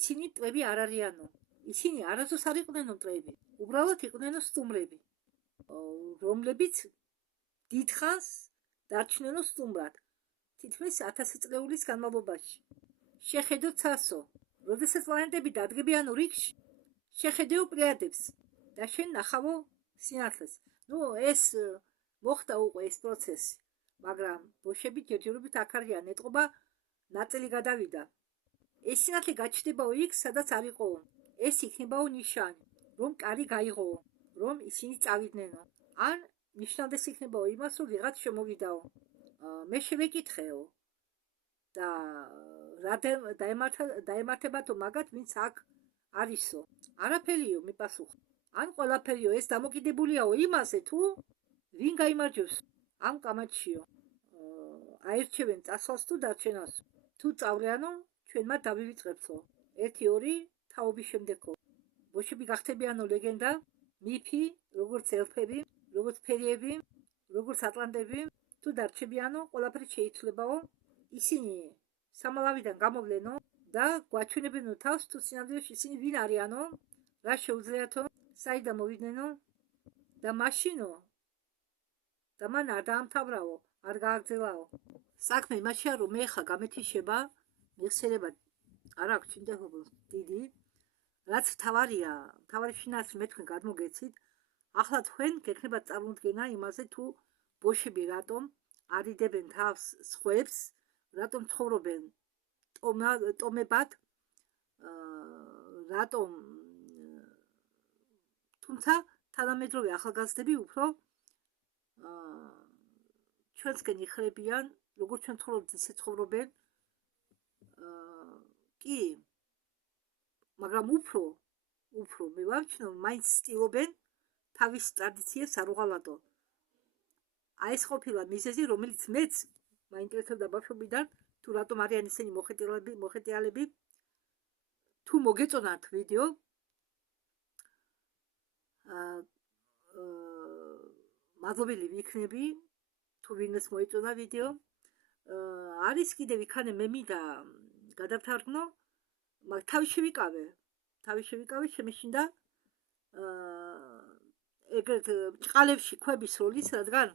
ისინი ტყვები არ არიანო ისინი არასდროს არ იყვნენ მტრები უბრალოდ იყვნენ სტუმრები რომლებიც დიდხანს დარჩნენო სტუმრად თითქმის 1000 წლეულის განმავლობაში შეხედო ცასო როდესაც პლანეტები დადგებიან რიგში შეხედეო პლეადებს და შენ ნახავო სინათლეს ეს მოხდა უკვე ეს პროცესი მაგრამ ბოშები ჯერჯერობით აქ არიან, ეტყობა ნაწილი გადავიდა. ეს სინათლე გაჩნდებაო იქ, სადაც არ იყო. ეს იქნებაო ნიშანი, რომ კარი გაიღოო, რომ ისინი წავიდნენ. ან ნიშნავდეს იქნებაო იმას, რომ ვიღაც შემოვიდაო. მე შევეკითხეო და რა დაემართებათო მაგათ, ვინც აქ არისო. არაფერიო, მიპასუხა. ან ყველაფერიო, ეს დამოკიდებულია იმაზე, თუ ვინ გაიმარჯვებს ამ კამათშიო. აირჩევენ წასვლას თუ დარჩენას. თუ წავლიანო, ჩვენ მათ დავივიწყებთო. 1-2 თაობის შემდეგო. ბოშები გახდებიანო ლეგენდა, მიფი, როგორც ელფები, როგორც ფერიები, როგორც ატლანტები, თუ დარჩებიანო, ყველაფერი შეიცვლებაო. ისინი სამალავიდან გამოვლენო და გვაჩვენებენო თავს, თუ სინამდვილეში ისინი ვინ არიანო, რა შეუძლიათო, საიდან მოვიდნენო და მაშინო და მან არ დაამთავრაო, არ გააგრძელაო. საქმე იმაშია, რომ მე ხა გამეთიშება, მიხსენება არ აქვს ჩინდელობა დიდი, რაც მთავარი შინაარსი მე თქვენ გადმოგეცით. ახლა თქვენ გექნებათ წარმოდგენა იმაზე, თუ ბოშები რატომ არიდებენ თავს სხვებს, რატომ ცხოვრობენ ტომებად, რატომ თუმცა თანამედროვე ახალგაზრდები უფრო ჩვენსკენ იხრებიან, როგორც ჩვენ ცხოვრობთ, ისე ცხოვრობენ. კი, მაგრამ უფრო მე ვამჩნევ, მაინც ცდილობენ თავის ტრადიციებს არ უღალატონ. აი ეს ყოფილა მიზეზი, რომელიც მეც მაინტერესებდა ბავშვობიდან, თუ რატომ არიან ისინი მოხეტიალები. თუ მოგეწონათ ვიდეო, მადლობელი ვიქნები, თუ ვინმეს მოეწონა ვიდეო. არის კიდევ იქანე მე მინდა გადავთარგმნო, მაგრამ თავი შევიკავე, შემეშინდა ეგრეთ ჭყალებში ქვების როლის, რადგან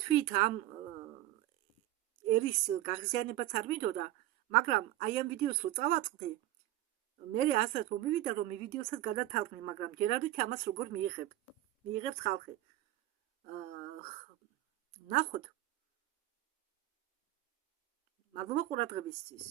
თვით ამ ერის გაღიზიანებაც არ მინდოდა, მაგრამ აი ამ ვიდეოს რო წავაწყდი, მე ასეთ მომივიდა, რომ იმ ვიდეოსაც გადათარგმნი, მაგრამ ჯერ არ ვიცი ამას როგორ მიიღებს ხალხი. ნახოთ. მადლობა ყურადღებისთვის.